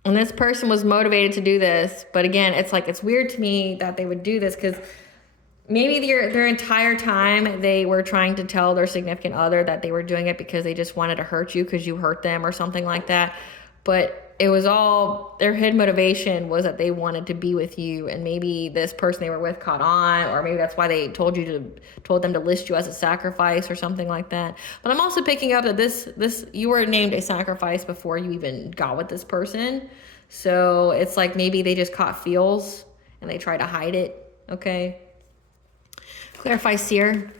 And this person was motivated to do this. But again, it's like, it's weird to me that they would do this, because maybe their entire time they were trying to tell their significant other that they were doing it because they just wanted to hurt you because you hurt them or something like that. But it was all, their hidden motivation was that they wanted to be with you. And maybe this person they were with caught on, or maybe that's why they told them to list you as a sacrifice or something like that. But I'm also picking up that this you were named a sacrifice before you even got with this person. So it's like maybe they just caught feels and they try to hide it. Okay. Clarify, seer.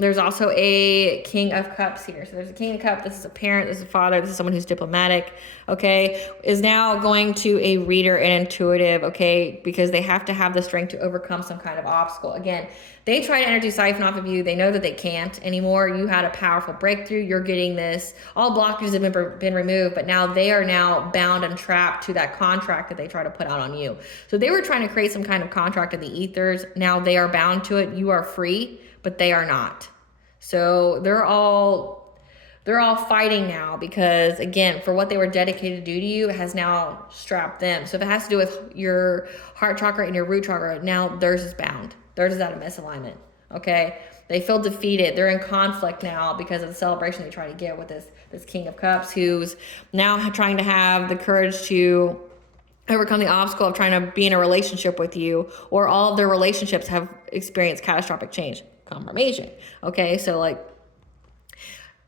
There's also a King of Cups here. So there's a King of Cups. This is a parent. This is a father. This is someone who's diplomatic, okay, is now going to a reader and intuitive, okay, because they have to have the strength to overcome some kind of obstacle. Again, they try to energy siphon off of you. They know that they can't anymore. You had a powerful breakthrough. You're getting this. All blockages have been removed, but now they are now bound and trapped to that contract that they try to put out on you. So they were trying to create some kind of contract in the ethers. Now they are bound to it. You are free, but they are not. So they're all fighting now because, again, for what they were dedicated to do to you has now strapped them. So if it has to do with your heart chakra and your root chakra, now theirs is bound. Theirs is out of misalignment, okay? They feel defeated. They're in conflict now because of the celebration they try to get with this King of Cups, who's now trying to have the courage to overcome the obstacle of trying to be in a relationship with you, or all of their relationships have experienced catastrophic change. Confirmation. Okay, so like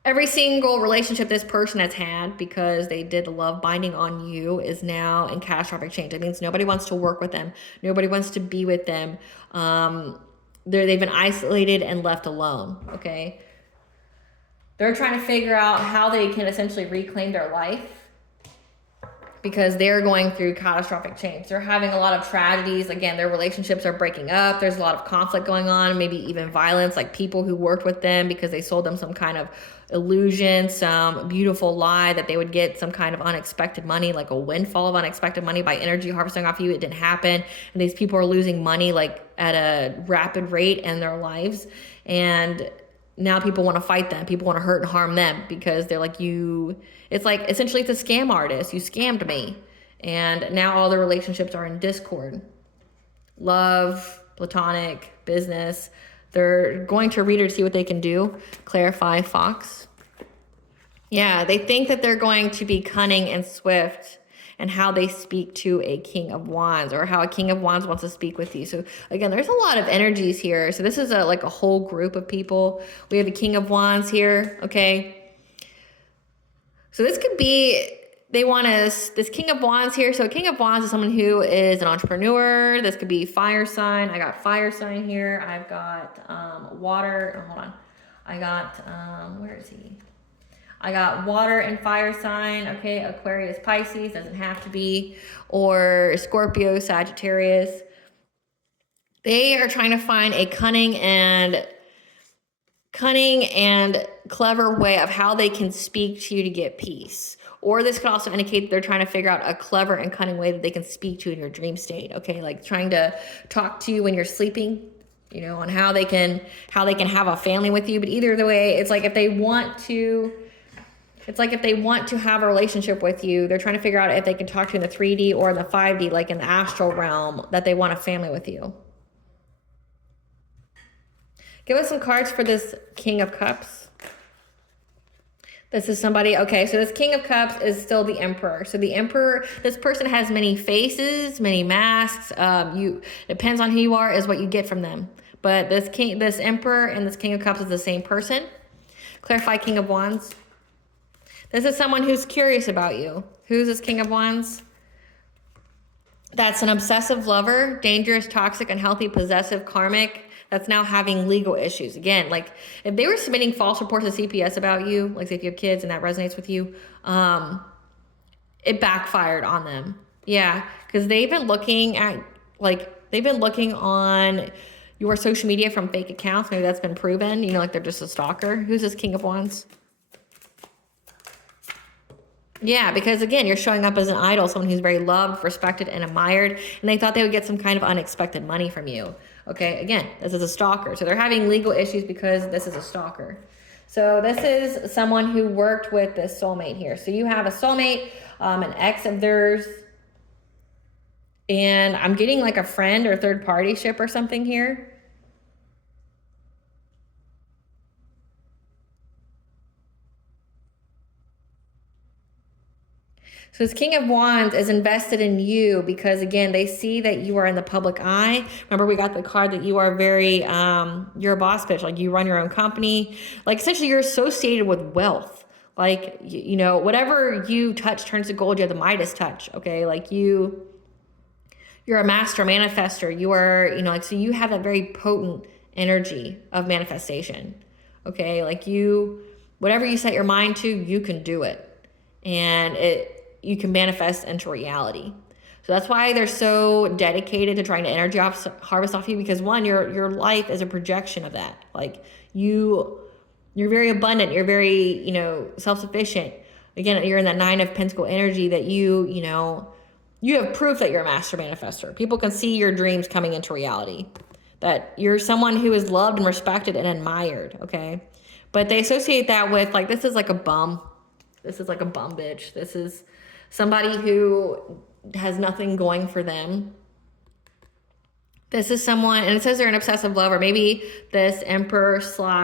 every single relationship this person has had, because they did the love binding on you, is now in catastrophic change. It means nobody wants to work with them. Nobody wants to be with them. They've been isolated and left alone. Okay, they're trying to figure out how they can essentially reclaim their life, because they're going through catastrophic change. They're having a lot of tragedies. Again, their relationships are breaking up. There's a lot of conflict going on, maybe even violence, like people who worked with them because they sold them some kind of illusion, some beautiful lie that they would get some kind of unexpected money, like a windfall of unexpected money by energy harvesting off you. It didn't happen. And these people are losing money like at a rapid rate in their lives. And now people want to fight them. People want to hurt and harm them because they're like, it's like, essentially it's a scam artist. You scammed me. And now all the relationships are in discord. Love, platonic, business. They're going to a reader to see what they can do. Clarify, Fox. Yeah, they think that they're going to be cunning and swift and how they speak to a King of Wands, or how a King of Wands wants to speak with you. So again, there's a lot of energies here. So this is like a whole group of people. We have a King of Wands here, okay? So this could be, this King of Wands here. So a King of Wands is someone who is an entrepreneur. This could be fire sign. I got fire sign here. I've got water. Oh, hold on. I got, where is he? I got water and fire sign, okay, Aquarius, Pisces, doesn't have to be, or Scorpio, Sagittarius. They are trying to find a cunning and clever way of how they can speak to you to get peace. Or this could also indicate they're trying to figure out a clever and cunning way that they can speak to you in your dream state, okay, like trying to talk to you when you're sleeping, you know, on how they can have a family with you. But either the way, it's like if they want to have a relationship with you, they're trying to figure out if they can talk to you in the 3D or in the 5D, like in the astral realm, that they want a family with you. Give us some cards for this King of Cups. This is somebody, okay, so this King of Cups is still the Emperor. So the Emperor, this person has many faces, many masks. Depends on who you are is what you get from them. But this Emperor and this King of Cups is the same person. Clarify King of Wands. This is someone who's curious about you. Who's this King of Wands? That's an obsessive lover, dangerous, toxic, unhealthy, possessive, karmic, that's now having legal issues. Again, like if they were submitting false reports to CPS about you, like say if you have kids and that resonates with you, it backfired on them. Yeah, because they've been looking on your social media from fake accounts. Maybe that's been proven, like they're just a stalker. Who's this King of Wands? Yeah, because again, you're showing up as an idol, someone who's very loved, respected, and admired, and they thought they would get some kind of unexpected money from you. Okay, again, this is a stalker. So they're having legal issues because this is a stalker. So this is someone who worked with this soulmate here. So you have a soulmate, an ex of theirs, and I'm getting like a friend or third party ship or something here. So this King of Wands is invested in you because, again, they see that you are in the public eye. Remember, we got the card that you are very, you're a boss bitch. Like, you run your own company. Like, essentially, you're associated with wealth. Like, whatever you touch turns to gold. You're the Midas touch, okay? Like, you're a master manifester. You are, so you have that very potent energy of manifestation, okay? Like, whatever you set your mind to, you can do it. And you can manifest into reality. So that's why they're so dedicated to trying to energy harvest off you, because one, your life is a projection of that. Like you're very abundant, you're very, self-sufficient. Again, you're in that 9 of Pentacle energy that you have proof that you're a master manifester. People can see your dreams coming into reality, that you're someone who is loved and respected and admired, okay? But they associate that with like, this is like a bum. This is like a bum bitch. This is somebody who has nothing going for them. This is someone, and it says they're an obsessive lover. Maybe this Emperor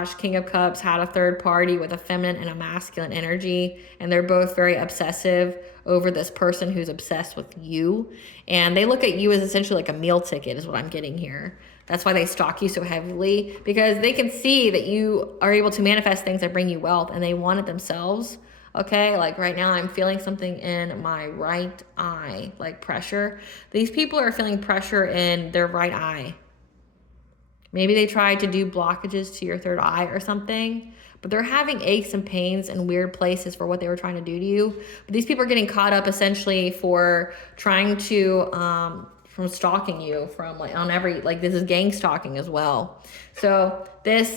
/ King of Cups had a third party with a feminine and a masculine energy, and they're both very obsessive over this person who's obsessed with you. And they look at you as essentially like a meal ticket is what I'm getting here. That's why they stalk you so heavily, because they can see that you are able to manifest things that bring you wealth, and they want it themselves. Okay, like right now I'm feeling something in my right eye, like pressure. These people are feeling pressure in their right eye. Maybe they tried to do blockages to your third eye or something, but they're having aches and pains in weird places for what they were trying to do to you. But these people are getting caught up essentially for trying to, from stalking you, from like on every, like this is gang stalking as well. So they're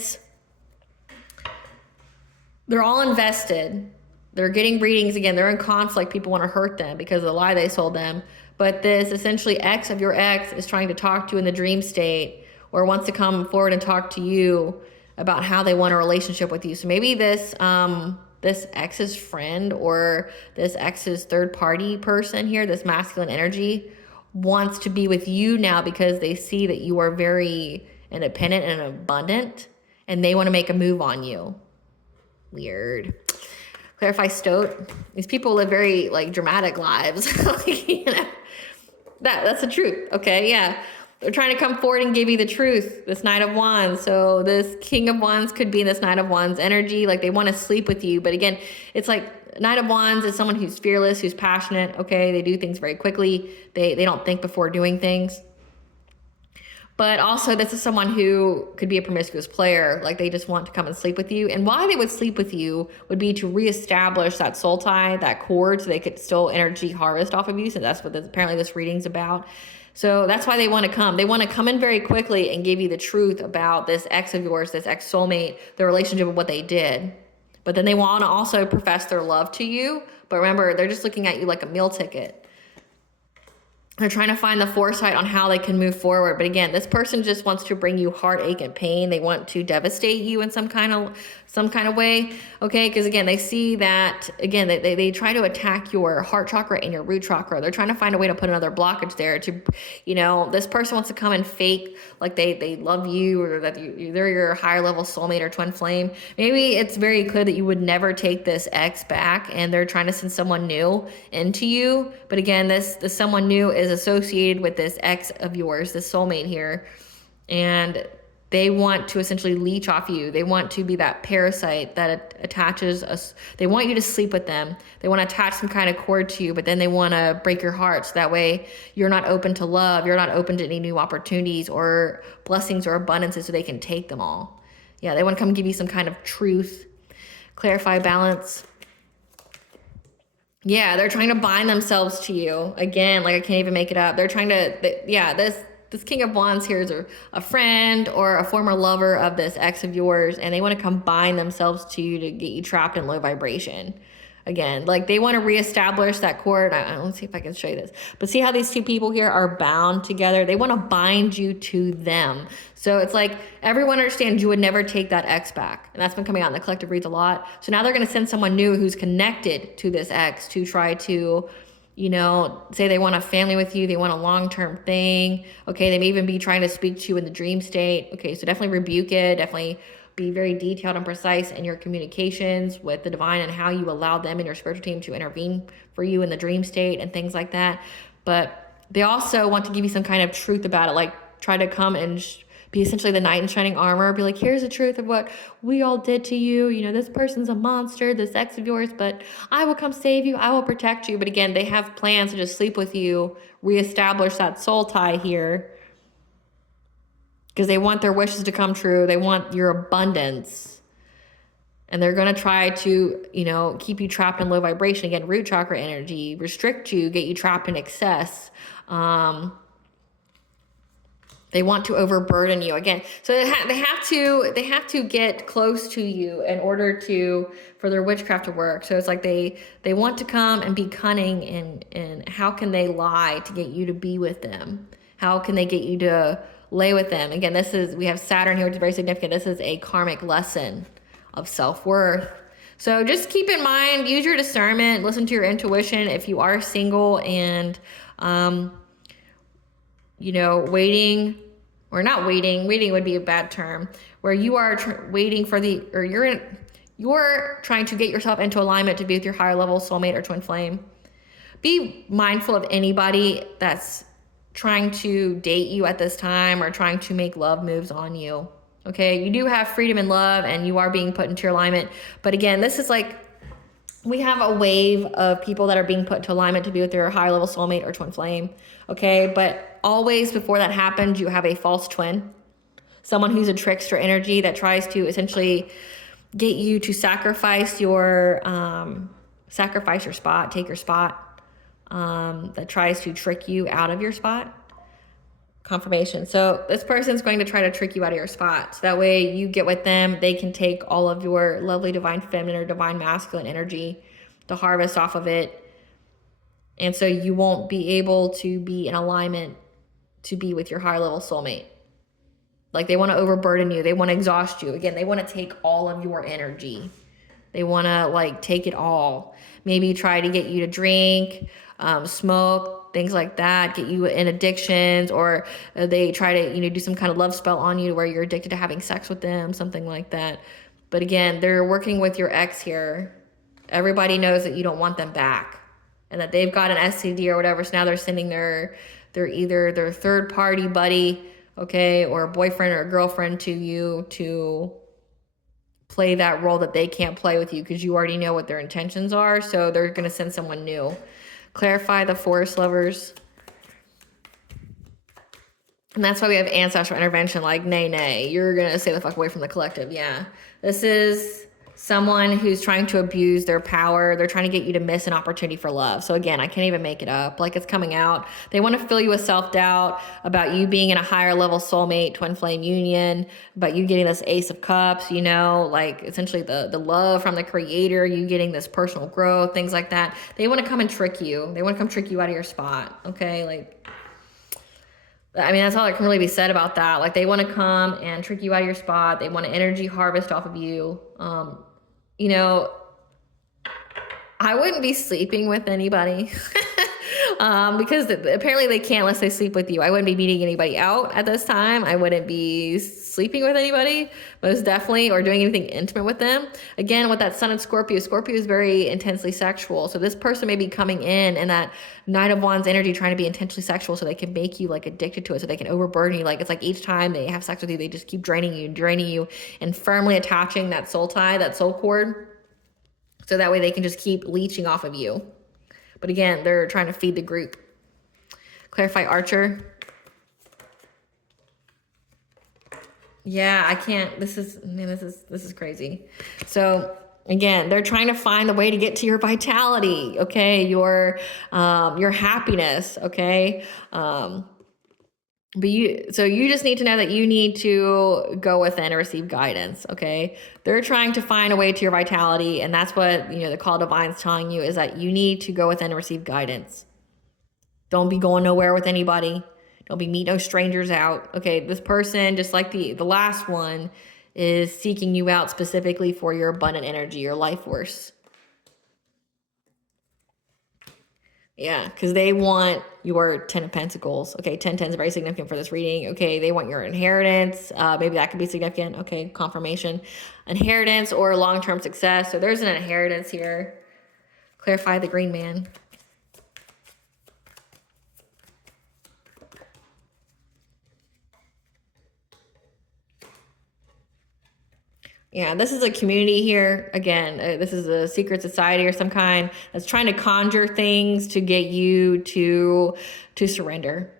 all invested. They're getting readings again. They're in conflict. People want to hurt them because of the lie they sold them. But this essentially ex of your ex is trying to talk to you in the dream state, or wants to come forward and talk to you about how they want a relationship with you. So maybe this ex's friend or this ex's third party person here, this masculine energy, wants to be with you now because they see that you are very independent and abundant, and they want to make a move on you. Weird. Clarify Stoat. These people live very like dramatic lives. That's the truth. Okay, yeah. They're trying to come forward and give you the truth. This Knight of Wands. So this King of Wands could be in this Knight of Wands energy. Like they want to sleep with you. But again, it's like Knight of Wands is someone who's fearless, who's passionate. Okay, they do things very quickly. They don't think before doing things. But also, this is someone who could be a promiscuous player. Like, they just want to come and sleep with you. And why they would sleep with you would be to reestablish that soul tie, that cord, so they could still energy harvest off of you. So that's what apparently this reading's about. So that's why they want to come. They want to come in very quickly and give you the truth about this ex of yours, this ex-soulmate, the relationship of what they did. But then they want to also profess their love to you. But remember, they're just looking at you like a meal ticket. They're trying to find the foresight on how they can move forward. But again, this person just wants to bring you heartache and pain. They want to devastate you in some kind of some kind of way, okay? Because again, they see that, again, they try to attack your heart chakra and your root chakra. They're trying to find a way to put another blockage there to, you know, this person wants to come and fake like they love you, or that they're your higher level soulmate or twin flame. Maybe it's very clear that you would never take this ex back, and they're trying to send someone new into you. But again, this someone new is associated with this ex of yours, this soulmate here. And they want to essentially leech off you. They want to be that parasite that attaches us. They want you to sleep with them. They want to attach some kind of cord to you, but then they want to break your heart. So that way you're not open to love. You're not open to any new opportunities or blessings or abundances, so they can take them all. Yeah, they want to come give you some kind of truth, clarify, balance. Yeah, they're trying to bind themselves to you. Again, like I can't even make it up. They're trying to, yeah, this King of Wands here is a friend or a former lover of this ex of yours, and they want to combine themselves to you to get you trapped in low vibration. Again, like they want to reestablish that cord. Let's see if I can show you this. But see how these two people here are bound together? They want to bind you to them. So it's like everyone understands you would never take that ex back. And that's been coming out in the collective reads a lot. So now they're going to send someone new who's connected to this ex to try to, you know, say they want a family with you. They want a long-term thing. Okay, they may even be trying to speak to you in the dream state. Okay, so definitely rebuke it. Definitely be very detailed and precise in your communications with the divine and how you allow them and your spiritual team to intervene for you in the dream state and things like that. But they also want to give you some kind of truth about it, like try to come and be essentially the knight in shining armor, be like, here's the truth of what we all did to you. You know, this person's a monster, this ex of yours, but I will come save you. I will protect you. But again, they have plans to just sleep with you, reestablish that soul tie here, because they want their wishes to come true. They want your abundance. And they're going to try to, you know, keep you trapped in low vibration. Again, root chakra energy, restrict you, get you trapped in excess. They want to overburden you again. So they have to get close to you in order for their witchcraft to work. So it's like they want to come and be cunning, and how can they lie to get you to be with them? How can they get you to lay with them? Again, we have Saturn here, which is very significant. This is a karmic lesson of self-worth. So just keep in mind, use your discernment, listen to your intuition. If you are single and you know, waiting would be a bad term, where you are waiting for you're trying to get yourself into alignment to be with your higher level soulmate or twin flame. Be mindful of anybody that's trying to date you at this time or trying to make love moves on you. Okay, you do have freedom and love, and you are being put into your alignment. But again, this is like, we have a wave of people that are being put into alignment to be with their higher level soulmate or twin flame. Okay, but always before that happens, you have a false twin, someone who's a trickster energy that tries to essentially get you to sacrifice your spot, take your spot, that tries to trick you out of your spot. Confirmation. So this person's going to try to trick you out of your spot. So that way you get with them, they can take all of your lovely divine feminine or divine masculine energy, to harvest off of it. And so you won't be able to be in alignment to be with your higher level soulmate. Like they want to overburden you. They want to exhaust you. Again, they want to take all of your energy. They want to like take it all. Maybe try to get you to drink, smoke, things like that, get you in addictions, or they try to, you know, do some kind of love spell on you where you're addicted to having sex with them, something like that. But again, they're working with your ex here. Everybody knows that you don't want them back and that they've got an STD or whatever. So now they're sending either their third party buddy, okay, or a boyfriend or a girlfriend to you to play that role that they can't play with you, because you already know what their intentions are. So they're going to send someone new. Clarify the forest lovers. And that's why we have ancestral intervention, like, nay, you're going to stay the fuck away from the collective. Yeah. This is someone who's trying to abuse their power. They're trying to get you to miss an opportunity for love. So again, I can't even make it up. Like, it's coming out. They want to fill you with self-doubt about you being in a higher level soulmate, twin flame union, about you getting this Ace of Cups, you know, like essentially the love from the creator, you getting this personal growth, things like that. They want to come and trick you. They want to come trick you out of your spot. Okay. Like, I mean, that's all that can really be said about that. Like, they want to come and trick you out of your spot. They want to energy harvest off of you. You know, I wouldn't be sleeping with anybody because apparently they can't unless they sleep with you. I wouldn't be meeting anybody out at this time. I wouldn't be sleeping with anybody, most definitely, or doing anything intimate with them. Again, with that Sun and Scorpio, Scorpio is very intensely sexual. So this person may be coming in and that Knight of Wands energy trying to be intensely sexual so they can make you like addicted to it, so they can overburden you. Like, it's like each time they have sex with you, they just keep draining you, and firmly attaching that soul tie, that soul cord. So that way they can just keep leeching off of you. But again, they're trying to feed the group. Clarify Archer. Yeah, I can't. This is crazy. So again, they're trying to find the way to get to your vitality, okay? Your happiness, okay? But you just need to know that you need to go within and receive guidance, okay? They're trying to find a way to your vitality, and that's what, the call divine's telling you, is that you need to go within and receive guidance. Don't be going nowhere with anybody. Don't be meet no strangers out, okay? This person, just like the last one, is seeking you out specifically for your abundant energy, your life force. Yeah, because they want your 10 of Pentacles. Okay, 10 is very significant for this reading. Okay, they want your inheritance. Maybe that could be significant. Okay, confirmation. Inheritance or long-term success. So there's an inheritance here. Clarify the green man. Yeah, this is a community here. Again, this is a secret society or some kind that's trying to conjure things to get you to surrender.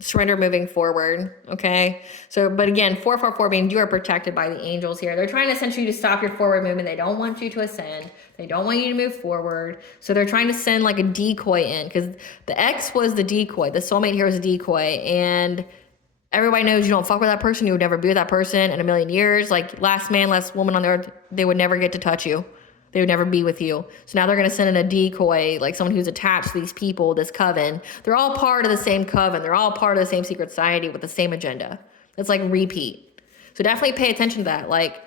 Surrender moving forward, okay? So, but again, 444 means you are protected by the angels here. They're trying to essentially to stop your forward movement. They don't want you to ascend. They don't want you to move forward. So they're trying to send like a decoy in, because the ex was the decoy. The soulmate here was a decoy, and everybody knows you don't fuck with that person. You would never be with that person in a million years. Like, last man, last woman on the earth, they would never get to touch you. They would never be with you. So now they're going to send in a decoy, like someone who's attached to these people, this coven. They're all part of the same coven. They're all part of the same secret society with the same agenda. It's like repeat. So definitely pay attention to that. Like,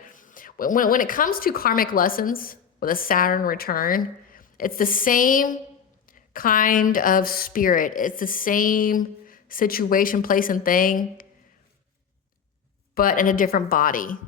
when it comes to karmic lessons with a Saturn return, it's the same kind of spirit. It's the same situation, place, and thing, but in a different body.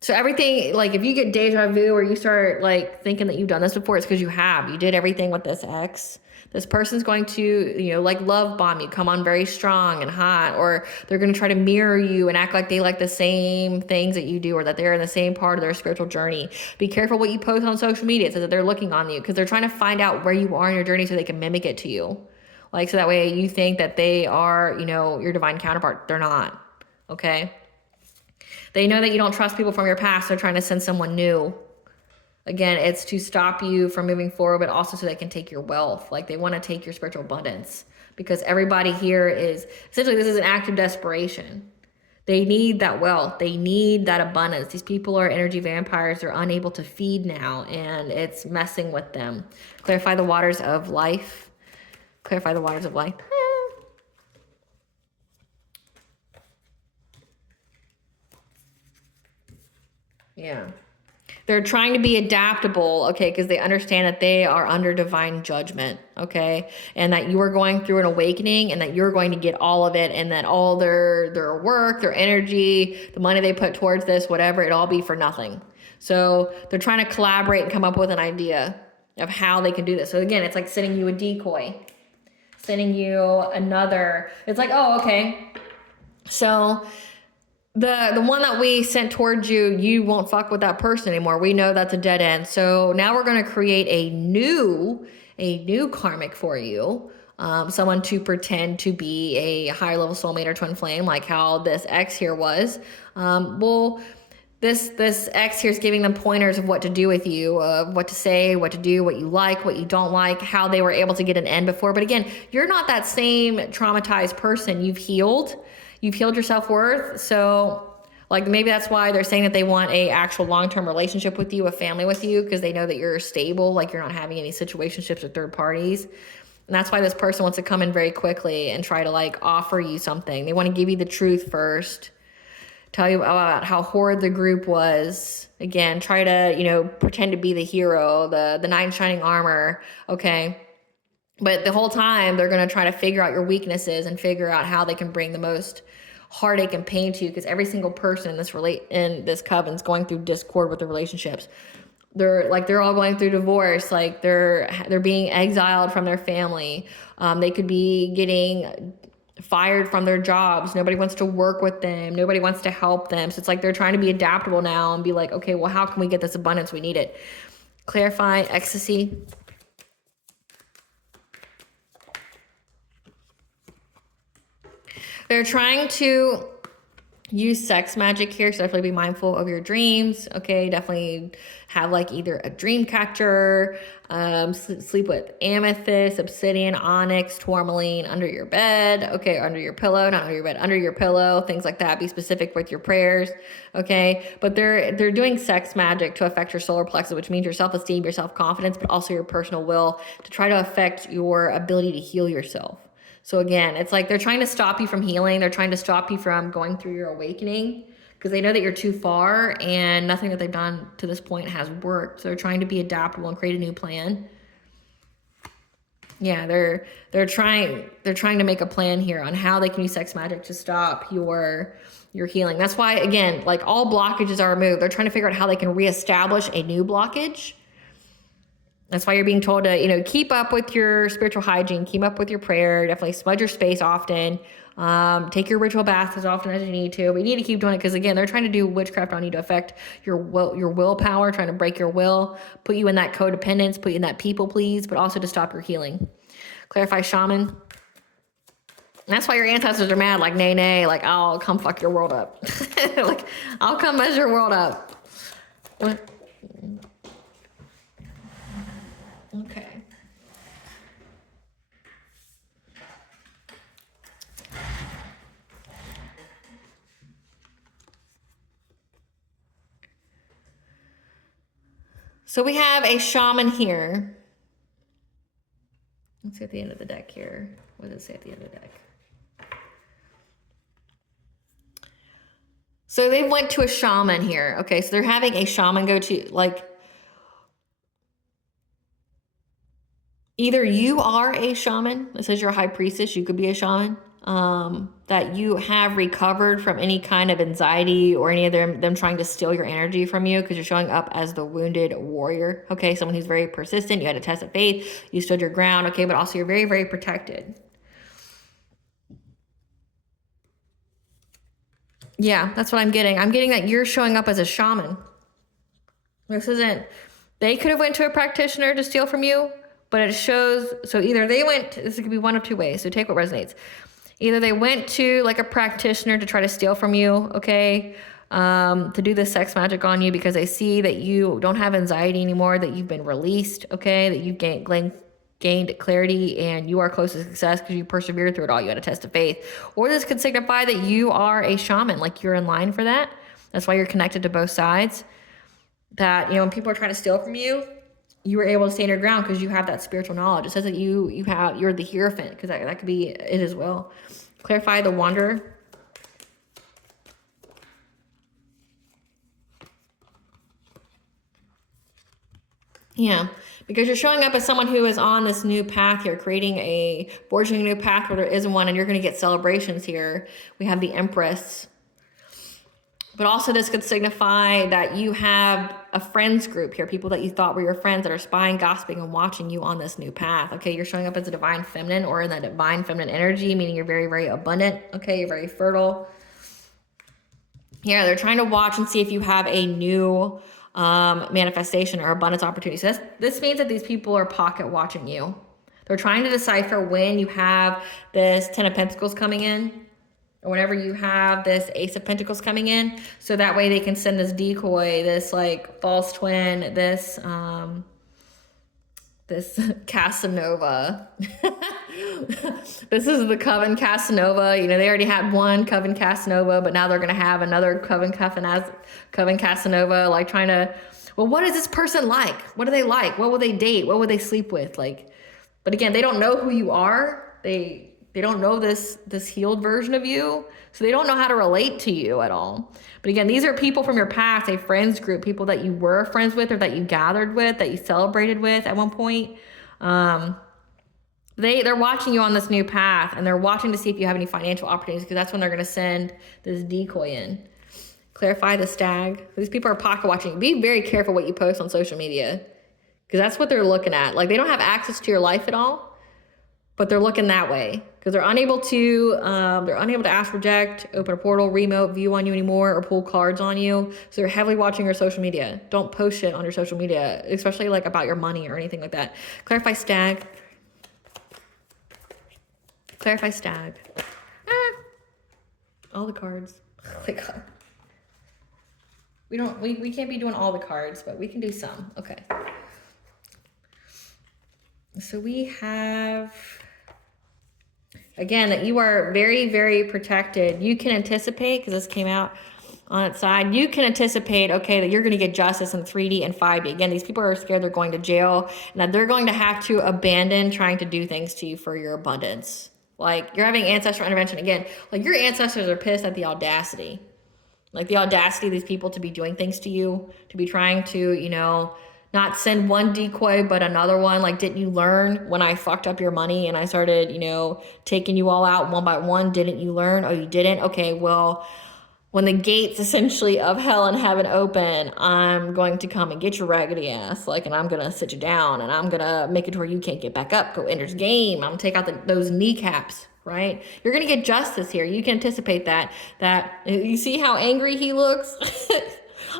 So everything, like, if you get deja vu or you start like thinking that you've done this before, it's because you have. You did everything with this ex. This person's going to, like, love bomb you, come on very strong and hot, or they're going to try to mirror you and act like they like the same things that you do, or that they're in the same part of their spiritual journey. Be careful what you post on social media, so that they're looking on you, because they're trying to find out where you are in your journey so they can mimic it to you. Like, so that way you think that they are, your divine counterpart. They're not, okay? They know that you don't trust people from your past. They're trying to send someone new. Again, it's to stop you from moving forward, but also so they can take your wealth. Like, they want to take your spiritual abundance, because everybody here is, essentially, this is an act of desperation. They need that wealth. They need that abundance. These people are energy vampires. They're unable to feed now, and it's messing with them. Clarify the waters of life. Clarify the waters of life. Yeah. They're trying to be adaptable, okay, because they understand that they are under divine judgment, okay, and that you are going through an awakening, and that you're going to get all of it, and that all their work, their energy, the money they put towards this, whatever, it'll all be for nothing. So they're trying to collaborate and come up with an idea of how they can do this. So again, it's like sending you a decoy, sending you another. It's like, oh, okay, so the one that we sent towards you, you won't fuck with that person anymore. We know that's a dead end. So now we're going to create a new karmic for you. Someone to pretend to be a higher level soulmate or twin flame, like how this ex here was. Well, this ex here is giving them pointers of what to do with you, of what to say, what to do, what you like, what you don't like, how they were able to get an end before. But again, you're not that same traumatized person. You've healed your self-worth. So like, maybe that's why they're saying that they want a actual long-term relationship with you, a family with you, because they know that you're stable, like you're not having any situationships with third parties. And that's why this person wants to come in very quickly and try to like offer you something. They want to give you the truth first, tell you about how horrid the group was. Again, try to, you know, pretend to be the hero, the knight in shining armor, okay? But the whole time, they're going to try to figure out your weaknesses and figure out how they can bring the most heartache and pain to you, because every single person in this covenant's going through discord with the relationships. They're all going through divorce, like they're being exiled from their family. They could be getting fired from their jobs. Nobody wants to work with them. Nobody wants to help them. So it's like they're trying to be adaptable now and be like, okay, well, how can we get this abundance? We need it. Clarify ecstasy. They're trying to use sex magic here, so definitely be mindful of your dreams, okay? Definitely have like either a dream catcher, sleep with amethyst, obsidian, onyx, tourmaline under your bed, okay? Under your pillow, not under your bed, under your pillow, things like that. Be specific with your prayers, okay? But they're doing sex magic to affect your solar plexus, which means your self-esteem, your self-confidence, but also your personal will, to try to affect your ability to heal yourself. So again, it's like they're trying to stop you from healing. They're trying to stop you from going through your awakening, because they know that you're too far and nothing that they've done to this point has worked. So they're trying to be adaptable and create a new plan. Yeah, they're trying to make a plan here on how they can use sex magic to stop your healing. That's why, again, like all blockages are removed. They're trying to figure out how they can reestablish a new blockage. That's why you're being told to, you know, keep up with your spiritual hygiene, keep up with your prayer, definitely smudge your space often, take your ritual baths as often as you need to. But you need to keep doing it, because again, they're trying to do witchcraft on you to affect your willpower, trying to break your will, put you in that codependence, put you in that people please, but also to stop your healing. Clarify shaman. And that's why your ancestors are mad, like, nay, nay, like, I'll come fuck your world up. Like, I'll come mess your world up. Okay. So we have a shaman here. Let's see at the end of the deck here. What does it say at the end of the deck? So they went to a shaman here. Okay, so they're having a shaman go to, like, either you are a shaman, it says you're a high priestess, you could be a shaman, that you have recovered from any kind of anxiety or any of them trying to steal your energy from you, because you're showing up as the wounded warrior, okay? Someone who's very persistent, you had a test of faith, you stood your ground, okay? But also you're very, very protected. Yeah, that's what I'm getting. I'm getting that you're showing up as a shaman. This isn't, they could have went to a practitioner to steal from you, but it shows, so either they went, this could be one of two ways, so take what resonates. Either they went to like a practitioner to try to steal from you, okay, to do this sex magic on you, because they see that you don't have anxiety anymore, that you've been released, okay, that you've gained clarity and you are close to success because you persevered through it all. You had a test of faith. Or this could signify that you are a shaman, like you're in line for that. That's why you're connected to both sides. That, you know, when people are trying to steal from you, you were able to stand your ground because you have that spiritual knowledge. It says that you're the Hierophant, because that could be it as well. Clarify the Wanderer. Yeah, because you're showing up as someone who is on this new path here, forging a new path where there isn't one, and you're going to get celebrations here. We have the Empress. But also this could signify that you have a friends group here, people that you thought were your friends that are spying, gossiping, and watching you on this new path. Okay, you're showing up as a divine feminine, or in that divine feminine energy, meaning you're very, very abundant. Okay, you're very fertile. Yeah, they're trying to watch and see if you have a new manifestation or abundance opportunity. So this means that these people are pocket watching you. They're trying to decipher when you have this 10 of Pentacles coming in, or whenever you have this Ace of Pentacles coming in, so that way they can send this decoy, this like false twin, this Casanova. This is the Coven Casanova. You know, they already had one Coven Casanova, but now they're going to have another Coven Casanova, like trying to, well, what is this person like? What do they like? What will they date? What will they sleep with? Like, But again, they don't know who you are. They don't know this healed version of you. So they don't know how to relate to you at all. But again, these are people from your past, a friends group, people that you were friends with or that you gathered with, that you celebrated with at one point. They're watching you on this new path, and they're watching to see if you have any financial opportunities, because that's when they're going to send this decoy in. Clarify the stag. These people are pocket watching. Be very careful what you post on social media, because that's what they're looking at. Like, they don't have access to your life at all, but they're looking that way because they're unable to ask, reject, open a portal, remote, view on you anymore, or pull cards on you. So they're heavily watching your social media. Don't post shit on your social media, especially like about your money or anything like that. Clarify stag. Clarify stag. All the cards. Oh my God. We can't be doing all the cards, but we can do some. Okay. So we have, again, that you are very, very protected. You can anticipate, because this came out on its side, you can anticipate, okay, that you're going to get justice in 3D and 5D. Again, these people are scared they're going to jail, and that they're going to have to abandon trying to do things to you for your abundance. Like, you're having ancestral intervention. Again, like, your ancestors are pissed at the audacity. Like, the audacity of these people to be doing things to you, to be trying to, you know, not send one decoy, but another one. Like, didn't you learn when I fucked up your money and I started, you know, taking you all out one by one? Didn't you learn? Oh, you didn't? Okay, well, when the gates essentially of hell and heaven open, I'm going to come and get your raggedy ass, like, and I'm going to sit you down, and I'm going to make it to where you can't get back up. Go Ender's Game. I'm going to take out those kneecaps, right? You're going to get justice here. You can anticipate that you see how angry he looks?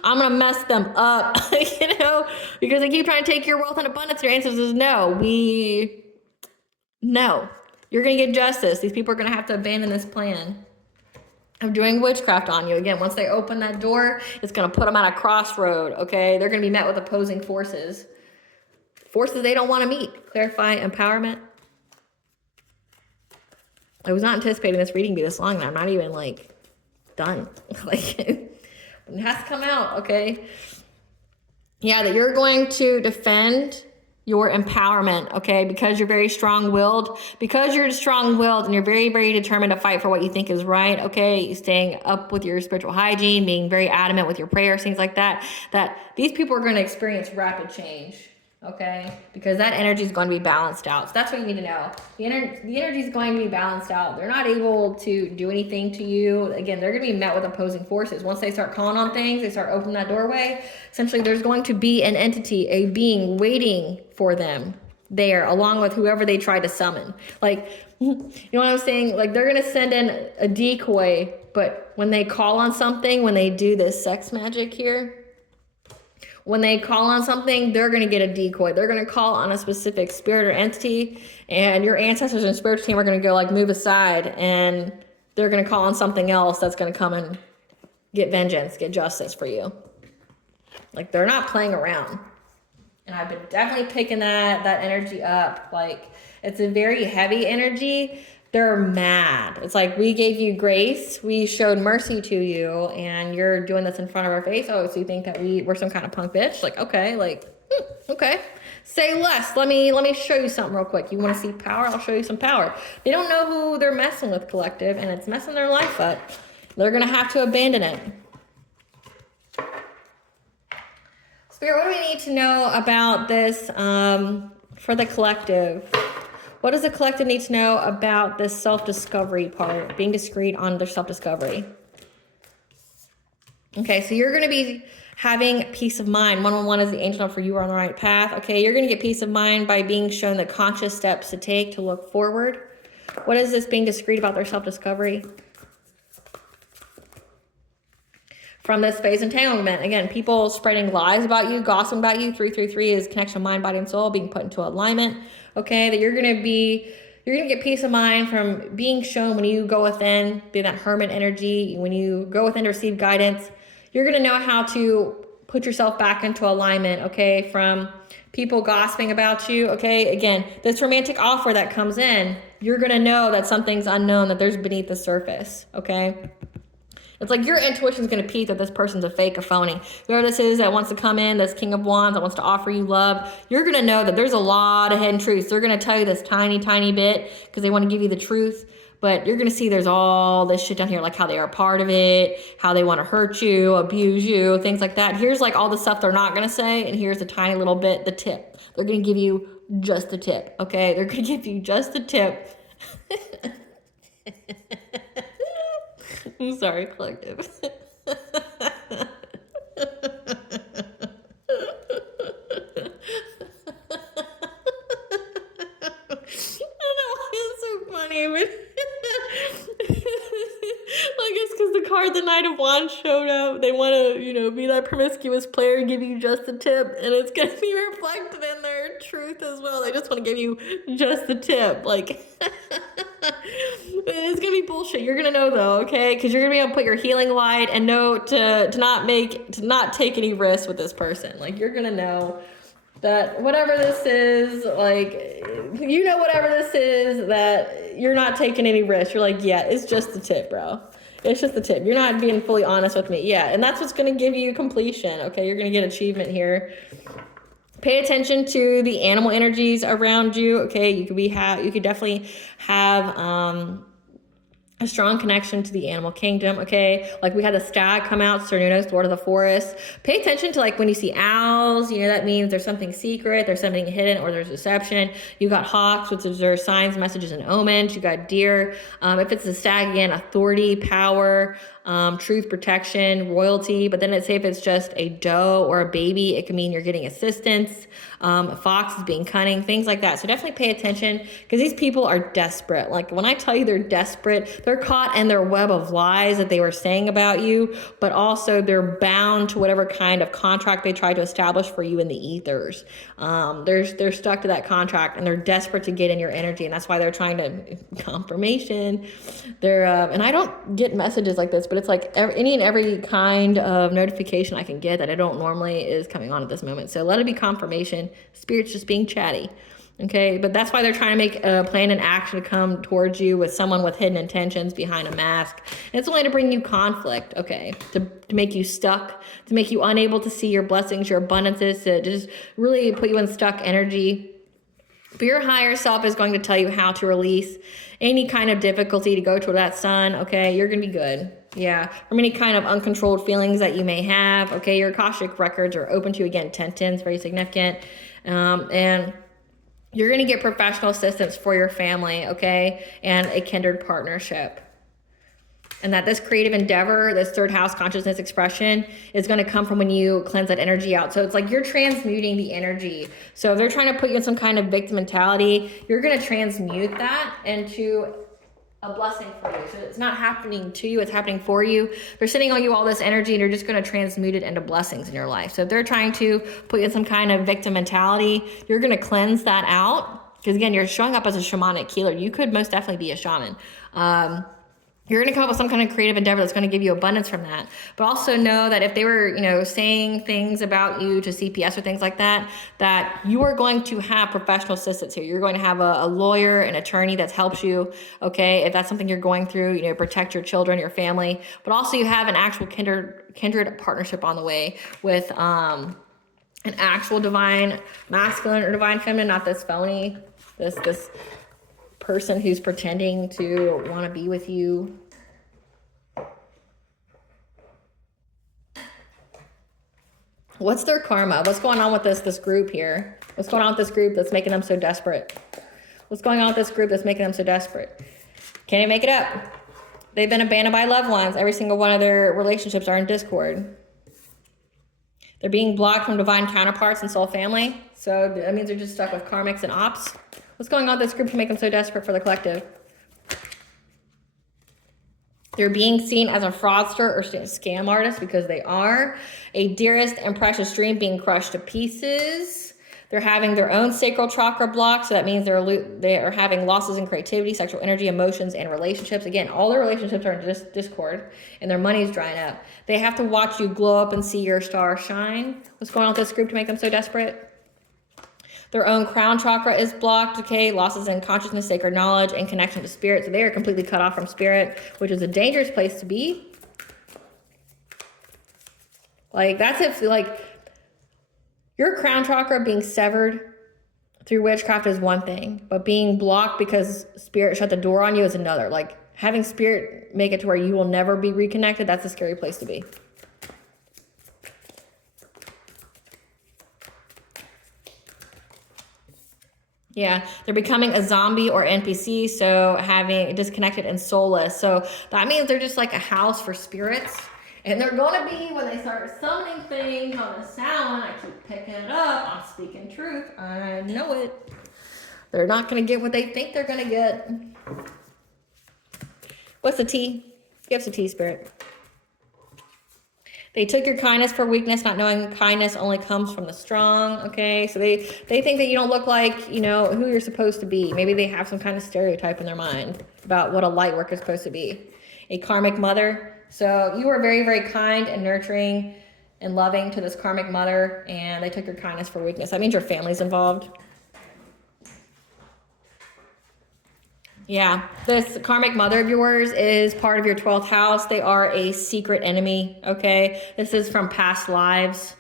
I'm going to mess them up, you know, because they keep trying to take your wealth and abundance. Your answer is no. No. You're going to get justice. These people are going to have to abandon this plan of doing witchcraft on you. Again, once they open that door, it's going to put them at a crossroad, okay? They're going to be met with opposing forces. Forces they don't want to meet. Clarify empowerment. I was not anticipating this reading to be this long, and I'm not even, like, done. Like, it has to come out, okay? Yeah, that you're going to defend your empowerment, okay? Because you're very strong-willed. Because you're strong-willed and you're very, very determined to fight for what you think is right, okay? Staying up with your spiritual hygiene, being very adamant with your prayers, things like that. That these people are going to experience rapid change, okay? Because that energy is going to be balanced out. So that's what you need to know. The energy is going to be balanced out. They're not able to do anything to you. Again, they're going to be met with opposing forces. Once they start calling on things, they start opening that doorway. Essentially, there's going to be an entity, a being waiting for them there, along with whoever they try to summon. Like, you know what I'm saying? Like, they're going to send in a decoy, but when they call on something, when they do this sex magic here, when they call on something, they're going to get a decoy. They're going to call on a specific spirit or entity, and your ancestors and spiritual team are going to go, like, move aside, and they're going to call on something else that's going to come and get vengeance, get justice for you. Like, they're not playing around. And I've been definitely picking that energy up. Like, it's a very heavy energy. They're mad. It's like, we gave you grace. We showed mercy to you, and you're doing this in front of our face. Oh, so you think that we're some kind of punk bitch? Like, okay, like, okay. Say less. Let me show you something real quick. You want to see power? I'll show you some power. They don't know who they're messing with, collective, and it's messing their life up. They're going to have to abandon it. Spirit, what do we need to know about this for the collective? What does the collective need to know about this self-discovery part, being discreet on their self-discovery? Okay, so you're going to be having peace of mind. 111 is the angel number for you are on the right path. Okay, you're going to get peace of mind by being shown the conscious steps to take to look forward. What is this being discreet about their self-discovery? From this phase entanglement, again, people spreading lies about you, gossiping about you. 333 is connection of mind, body, and soul being put into alignment. Okay, that you're gonna get peace of mind from being shown when you go within, be that hermit energy. When you go within to receive guidance, you're gonna know how to put yourself back into alignment. Okay, from people gossiping about you. Okay, again, this romantic offer that comes in, you're gonna know that something's unknown, that there's beneath the surface. Okay. It's like your intuition is going to peep that this person's a fake, a phony. Whoever this is that wants to come in, this King of Wands, that wants to offer you love, you're going to know that there's a lot of hidden truths. They're going to tell you this tiny, tiny bit because they want to give you the truth. But you're going to see there's all this shit down here, like how they are a part of it, how they want to hurt you, abuse you, things like that. Here's like all the stuff they're not going to say. And here's a tiny little bit, the tip. They're going to give you just the tip, okay? They're going to give you just the tip. I'm sorry, collective. But I guess because the card, the Knight of Wands, showed up, they want to, you know, be that promiscuous player and give you just the tip, and it's going to be reflected in their truth as well. They just want to give you just the tip, like, it's going to be bullshit. You're going to know though, okay? Because you're going to be able to put your healing light and know to not take any risks with this person. Like, you're going to know that whatever this is, like, you know, whatever this is, that you're not taking any risks. You're like, yeah, it's just the tip, bro. It's just the tip. You're not being fully honest with me. Yeah, and that's what's going to give you completion, okay? You're going to get achievement here. Pay attention to the animal energies around you, okay? You could definitely have a strong connection to the animal kingdom, okay? Like we had the stag come out, Cernunnos, Lord of the Forest. Pay attention to like when you see owls, you know, that means there's something secret, there's something hidden, or there's deception. You got hawks, which is their signs, messages, and omens. You got deer. If it's a stag, again, authority, power, truth, protection, royalty. But then say if it's just a doe or a baby, it can mean you're getting assistance. A fox is being cunning, things like that. So definitely pay attention because these people are desperate. Like when I tell you they're desperate, they're caught in their web of lies that they were saying about you, but also they're bound to whatever kind of contract they tried to establish for you in the ethers. They're stuck to that contract and they're desperate to get in your energy. And that's why they're trying to confirmation. And I don't get messages like this, but it's like any and every kind of notification I can get that I don't normally is coming on at this moment. So let it be confirmation. Spirit's just being chatty. Okay, but that's why they're trying to make a plan and action to come towards you with someone with hidden intentions behind a mask. And it's only to bring you conflict, okay, to make you stuck, to make you unable to see your blessings, your abundances, to just really put you in stuck energy. But your higher self is going to tell you how to release any kind of difficulty to go toward that sun, okay? You're going to be good. Yeah, from any kind of uncontrolled feelings that you may have, okay? Your Akashic records are open to, again, 1010 is very significant. And you're going to get professional assistance for your family, okay? And a kindred partnership. And that this creative endeavor, this third house consciousness expression is going to come from when you cleanse that energy out. So it's like you're transmuting the energy. So if they're trying to put you in some kind of victim mentality, you're going to transmute that into a blessing for you. So it's not happening to you, it's happening for you. They're sending on you all this energy and you're just going to transmute it into blessings in your life. So if they're trying to put you in some kind of victim mentality, you're going to cleanse that out. Because again, you're showing up as a shamanic healer. You could most definitely be a shaman. You're going to come up with some kind of creative endeavor that's going to give you abundance from that. But also know that if they were, you know, saying things about you to CPS or things like that, that you are going to have professional assistance here. You're going to have a lawyer, an attorney that helps you, okay, if that's something you're going through, you know, protect your children, your family. But also you have an actual kindred partnership on the way with an actual divine masculine or divine feminine, not this phony, this person who's pretending to want to be with you. What's their karma? What's going on with this group here? What's going on with this group that's making them so desperate? What's going on with this group that's making them so desperate? Can they make it up? They've been abandoned by loved ones. Every single one of their relationships are in discord. They're being blocked from divine counterparts and soul family. So that means they're just stuck with karmics and ops. What's going on with this group to make them so desperate for the collective? They're being seen as a fraudster or scam artist because they are. A dearest and precious dream being crushed to pieces. They're having their own sacral chakra blocked. So that means they are having losses in creativity, sexual energy, emotions, and relationships. Again, all their relationships are in discord and their money's drying up. They have to watch you glow up and see your star shine. What's going on with this group to make them so desperate? Their own crown chakra is blocked, okay? Losses in consciousness, sacred knowledge, and connection to spirit. So they are completely cut off from spirit, which is a dangerous place to be. Like that's if like your crown chakra being severed through witchcraft is one thing, but being blocked because spirit shut the door on you is another. Like having spirit make it to where you will never be reconnected, that's a scary place to be. Yeah, they're becoming a zombie or NPC, so having disconnected and soulless. So that means they're just like a house for spirits. And they're going to be, when they start summoning things on the sound, I keep picking it up, I'm speaking truth, I know it. They're not going to get what they think they're going to get. What's the T? Give us a T, Spirit. They took your kindness for weakness, not knowing kindness only comes from the strong, okay? So they think that you don't look like, you know, who you're supposed to be. Maybe they have some kind of stereotype in their mind about what a light worker is supposed to be. A karmic mother. So you were very, very kind and nurturing and loving to this karmic mother, and they took your kindness for weakness. That means your family's involved. Yeah, this karmic mother of yours is part of your 12th house. They are a secret enemy, okay? This is from past lives.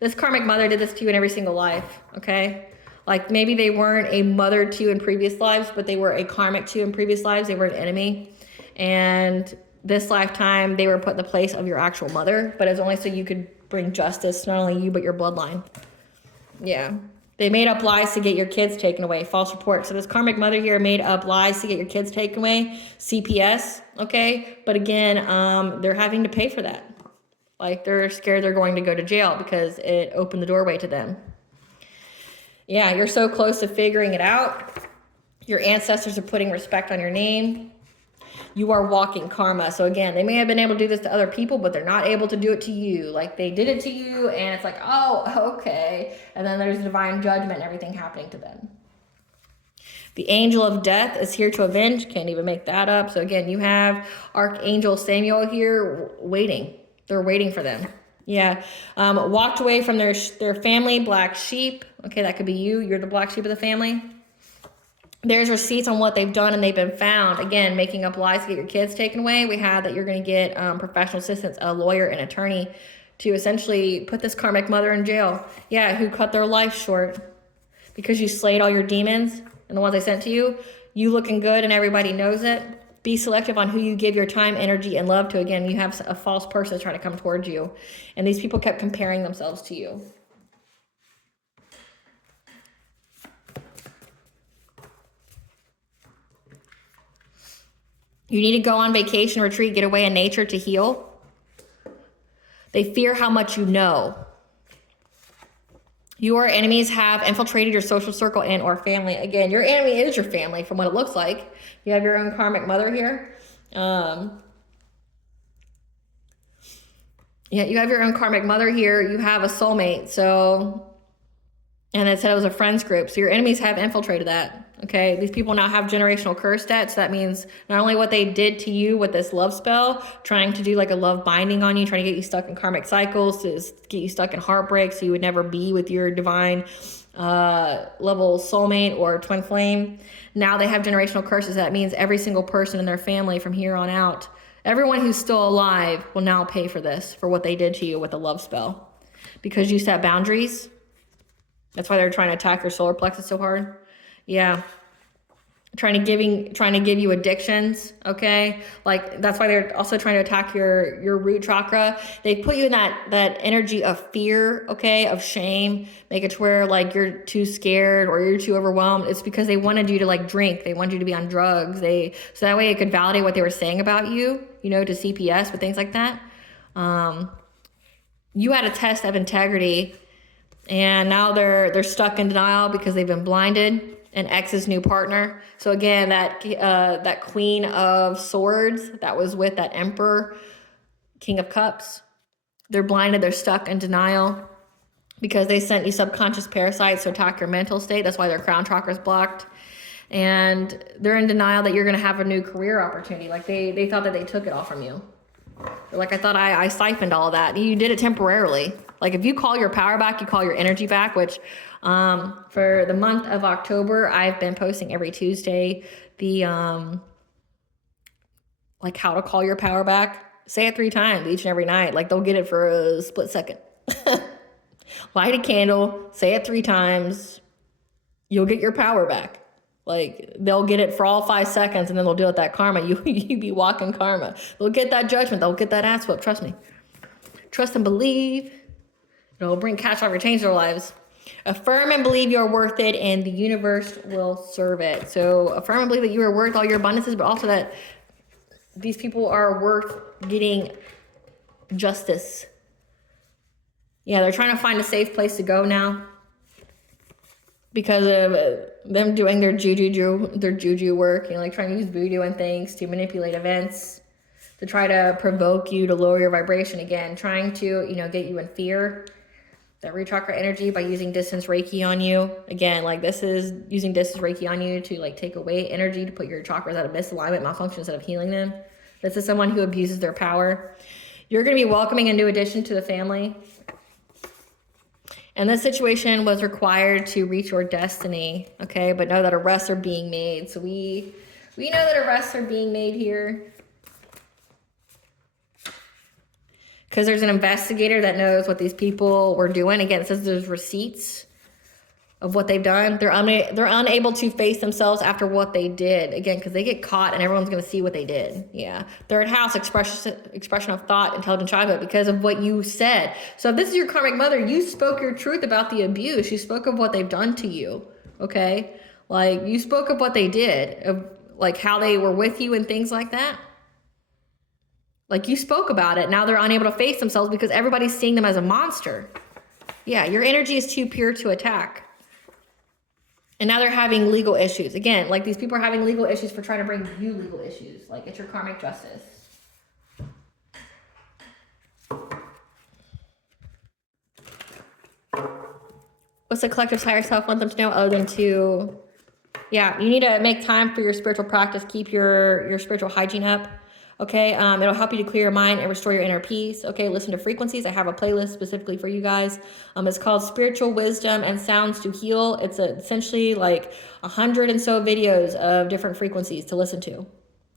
This karmic mother did this to you in every single life, okay? Like maybe they weren't a mother to you in previous lives, but they were a karmic to you in previous lives. They were an enemy. And this lifetime, they were put in the place of your actual mother, but it's only so you could bring justice, not only you, but your bloodline. Yeah. They made up lies to get your kids taken away. False report. So this karmic mother here made up lies to get your kids taken away. CPS, okay? But again, they're having to pay for that. Like they're scared they're going to go to jail because it opened the doorway to them. Yeah, you're so close to figuring it out. Your ancestors are putting respect on your name. You are walking karma. So again, they may have been able to do this to other people, but they're not able to do it to you. Like they did it to you and it's like, oh, okay. And then there's divine judgment and everything happening to them. The angel of death is here to avenge. Can't even make that up. So again, you have Archangel Samuel here waiting. They're waiting for them. Yeah. Walked away from their family, black sheep. Okay, that could be you. You're the black sheep of the family. There's receipts on what they've done and they've been found. Again, making up lies to get your kids taken away. We have that you're going to get professional assistance, a lawyer, an attorney to essentially put this karmic mother in jail. Yeah, who cut their life short because you slayed all your demons and the ones I sent to you. You looking good and everybody knows it. Be selective on who you give your time, energy, and love to. Again, you have a false person trying to come towards you. And these people kept comparing themselves to you. You need to go on vacation, retreat, get away in nature to heal. They fear how much you know. Your enemies have infiltrated your social circle and or family. Again, your enemy is your family from what it looks like. You have your own karmic mother here. Yeah, you have your own karmic mother here. You have a soulmate. So, and it said it was a friends group. So your enemies have infiltrated that. Okay, these people now have generational curse debt. So that means not only what they did to you with this love spell, trying to do like a love binding on you, trying to get you stuck in karmic cycles, to get you stuck in heartbreak so you would never be with your divine level soulmate or twin flame. Now they have generational curses. That means every single person in their family from here on out, everyone who's still alive will now pay for this, for what they did to you with the love spell. Because you set boundaries. That's why they're trying to attack your solar plexus so hard. Yeah. Trying to give you addictions, okay? Like that's why they're also trying to attack your root chakra. They put you in that energy of fear, okay, of shame, make it to where like you're too scared or you're too overwhelmed. It's because they wanted you to like drink, they wanted you to be on drugs. So that way it could validate what they were saying about you, you know, to CPS, but things like that. You had a test of integrity and now they're stuck in denial because they've been blinded. An ex's new partner. So again, that Queen of Swords that was with that Emperor, King of Cups, they're blinded, they're stuck in denial because they sent you subconscious parasites to attack your mental state. That's why their crown chakra is blocked. And they're in denial that you're going to have a new career opportunity. Like they thought that they took it all from you. They're like, I thought I siphoned all of that. You did it temporarily. Like if you call your power back, you call your energy back, which for the month of October, I've been posting every Tuesday the like how to call your power back. Say it 3 times each and every night. Like, they'll get it for a split second. Light a candle, say it 3 times. You'll get your power back. Like, they'll get it for all 5 seconds, and then they'll deal with that karma. You be walking karma. They'll get that judgment. They'll get that ass whoop. Trust me. Trust and believe. It'll bring catastrophic change to their lives. Affirm and believe you're worth it, and the universe will serve it. So affirm and believe that you are worth all your abundances, but also that these people are worth getting justice. Yeah, they're trying to find a safe place to go now because of them doing their juju work, you know, like trying to use voodoo and things to manipulate events, to try to provoke you to lower your vibration again, trying to, you know, get you in fear. That root chakra energy by using distance Reiki on you. Again, like, this is using distance Reiki on you to, like, take away energy, to put your chakras out of misalignment, malfunction, instead of healing them. This is someone who abuses their power. You're going to be welcoming a new addition to the family. And this situation was required to reach your destiny, okay? But know that arrests are being made. So we know that arrests are being made here. Because there's an investigator that knows what these people were doing. Again, it says there's receipts of what they've done. They're unable to face themselves after what they did. Again, because they get caught and everyone's going to see what they did. Yeah. Third house, expression of thought, intelligent childhood, because of what you said. So if this is your karmic mother, you spoke your truth about the abuse. You spoke of what they've done to you. Okay? Like, you spoke of what they did, of like how they were with you and things like that. Like, you spoke about it. Now they're unable to face themselves because everybody's seeing them as a monster. Yeah, your energy is too pure to attack. And now they're having legal issues. Again, like, these people are having legal issues for trying to bring you legal issues. Like, it's your karmic justice. What's the collective's higher self want them to know other than to... Yeah, you need to make time for your spiritual practice. Keep your spiritual hygiene up. Okay, it'll help you to clear your mind and restore your inner peace. Okay, listen to frequencies. I have a playlist specifically for you guys. It's called Spiritual Wisdom and Sounds to Heal. It's essentially like 100 and so videos of different frequencies to listen to.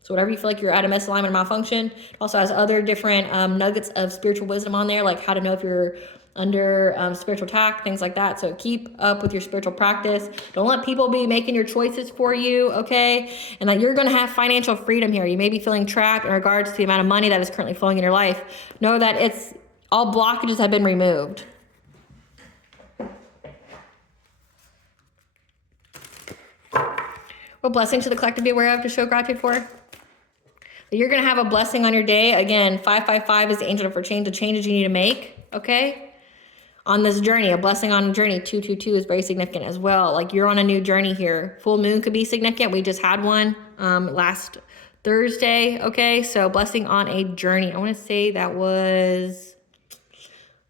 So whatever you feel like you're out of misalignment or malfunction, it also has other different nuggets of spiritual wisdom on there, like how to know if you're under spiritual attack, things like that. So keep up with your spiritual practice. Don't let people be making your choices for you, okay? And that you're going to have financial freedom here. You may be feeling trapped in regards to the amount of money that is currently flowing in your life. Know that it's all blockages have been removed. What blessings should the collective be aware of to show gratitude for? You're going to have a blessing on your day. Again, 555 is the angel for change, the changes you need to make, okay? On this journey, a blessing on a journey. 222 is very significant as well. Like, you're on a new journey here. Full moon could be significant. We just had one last Thursday, okay? So blessing on a journey. I want to say that was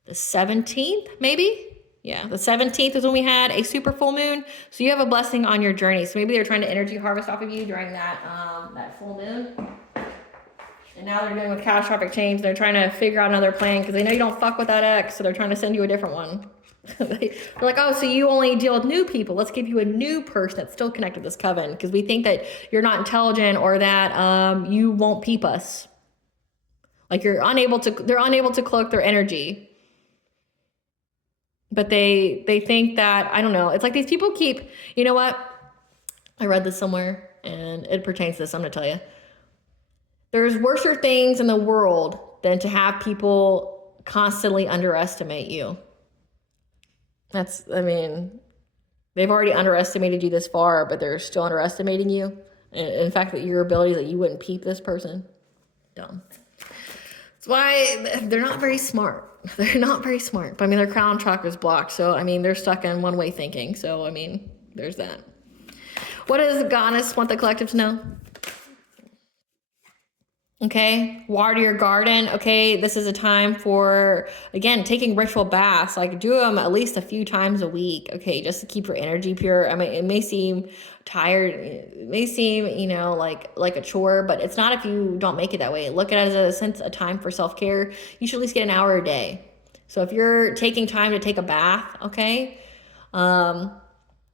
the 17th, maybe? Yeah, the 17th is when we had a super full moon. So you have a blessing on your journey. So maybe they're trying to energy harvest off of you during that that full moon. And now they're doing with catastrophic change. They're trying to figure out another plan because they know you don't fuck with that ex. So they're trying to send you a different one. They're like, oh, so you only deal with new people. Let's give you a new person that's still connected to this coven because we think that you're not intelligent or that you won't peep us. Like, they're unable to cloak their energy. But they think that, I don't know. It's like these people keep, you know what? I read this somewhere and it pertains to this. I'm going to tell you. There's worser things in the world than to have people constantly underestimate you. They've already underestimated you this far, but they're still underestimating you. And in fact, that your abilities, that you wouldn't peep this person. Dumb. That's why they're not very smart. They're not very smart. But their crown chakra is blocked. So, they're stuck in one-way thinking. So, there's that. What does the goddess want the collective to know? Okay, water your garden. Okay, this is a time for, again, taking ritual baths. Like, do them at least a few times a week. Okay, just to keep your energy pure. It may seem tired. It may seem, like a chore, but it's not if you don't make it that way. Look at it as a time for self-care. You should at least get an hour a day. So if you're taking time to take a bath, okay,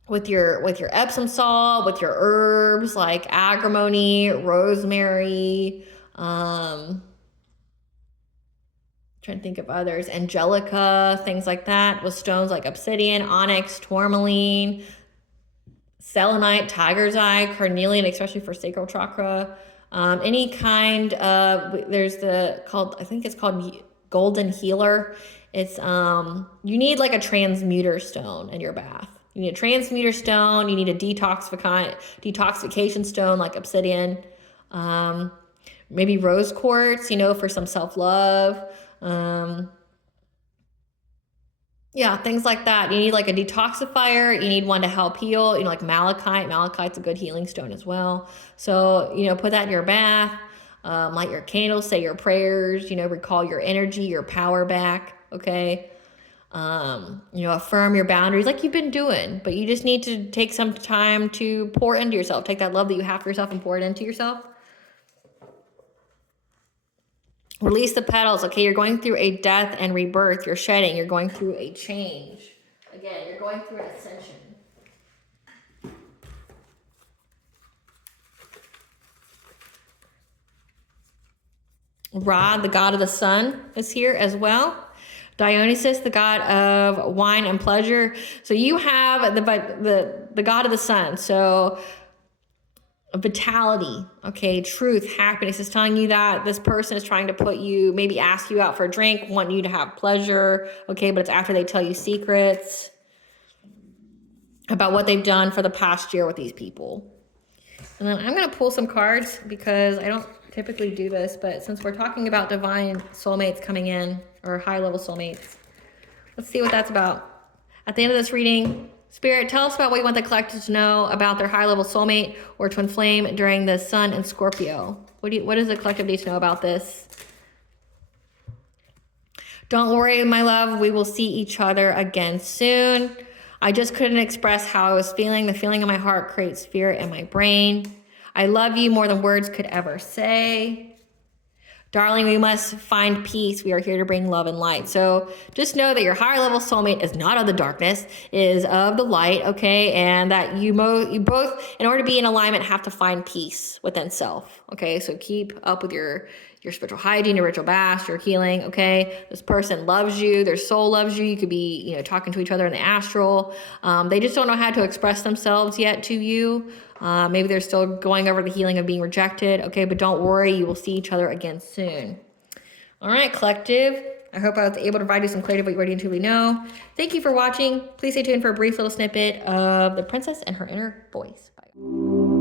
with your Epsom salt, with your herbs like agrimony, rosemary, Trying to think of others. Angelica, things like that, with stones like obsidian, onyx, tourmaline, selenite, tiger's eye, carnelian, especially for sacral chakra. Any kind of, there's I think it's called golden healer. It's, you need like a transmuter stone in your bath. You need a transmuter stone. You need a detoxification stone like obsidian. Maybe rose quartz, for some self-love. Yeah, things like that. You need like a detoxifier. You need one to help heal, like malachite. Malachite's a good healing stone as well. So, put that in your bath, light your candles, say your prayers, recall your energy, your power back. Okay. Affirm your boundaries like you've been doing, but you just need to take some time to pour into yourself. Take that love that you have for yourself and pour it into yourself. Release the petals. Okay, you're going through a death and rebirth. You're shedding. You're going through a change. Again, you're going through an ascension. Ra, the god of the sun, is here as well. Dionysus, the god of wine and pleasure. So you have the god of the sun. So vitality, okay, truth, happiness is telling you that this person is trying to maybe ask you out for a drink, want you to have pleasure, okay, but it's after they tell you secrets about what they've done for the past year with these people. And then I'm going to pull some cards because I don't typically do this, but since we're talking about divine soulmates coming in, or high-level soulmates, let's see what that's about. At the end of this reading, Spirit, tell us about what you want the collective to know about their high-level soulmate or twin flame during the Sun and Scorpio. What does the collective need to know about this? Don't worry, my love. We will see each other again soon. I just couldn't express how I was feeling. The feeling in my heart creates fear in my brain. I love you more than words could ever say. Darling, we must find peace. We are here to bring love and light. So just know that your higher level soulmate is not of the darkness, is of the light, okay? And that you both, in order to be in alignment, have to find peace within self, okay? So keep up with your spiritual hygiene, your ritual baths, your healing, okay? This person loves you. Their soul loves you. You could be, talking to each other in the astral. They just don't know how to express themselves yet to you. Maybe they're still going over the healing of being rejected. Okay, but don't worry. You will see each other again soon. All right, collective. I hope I was able to provide you some clarity of what you already intuitively know. Thank you for watching. Please stay tuned for a brief little snippet of the princess and her inner voice. Bye.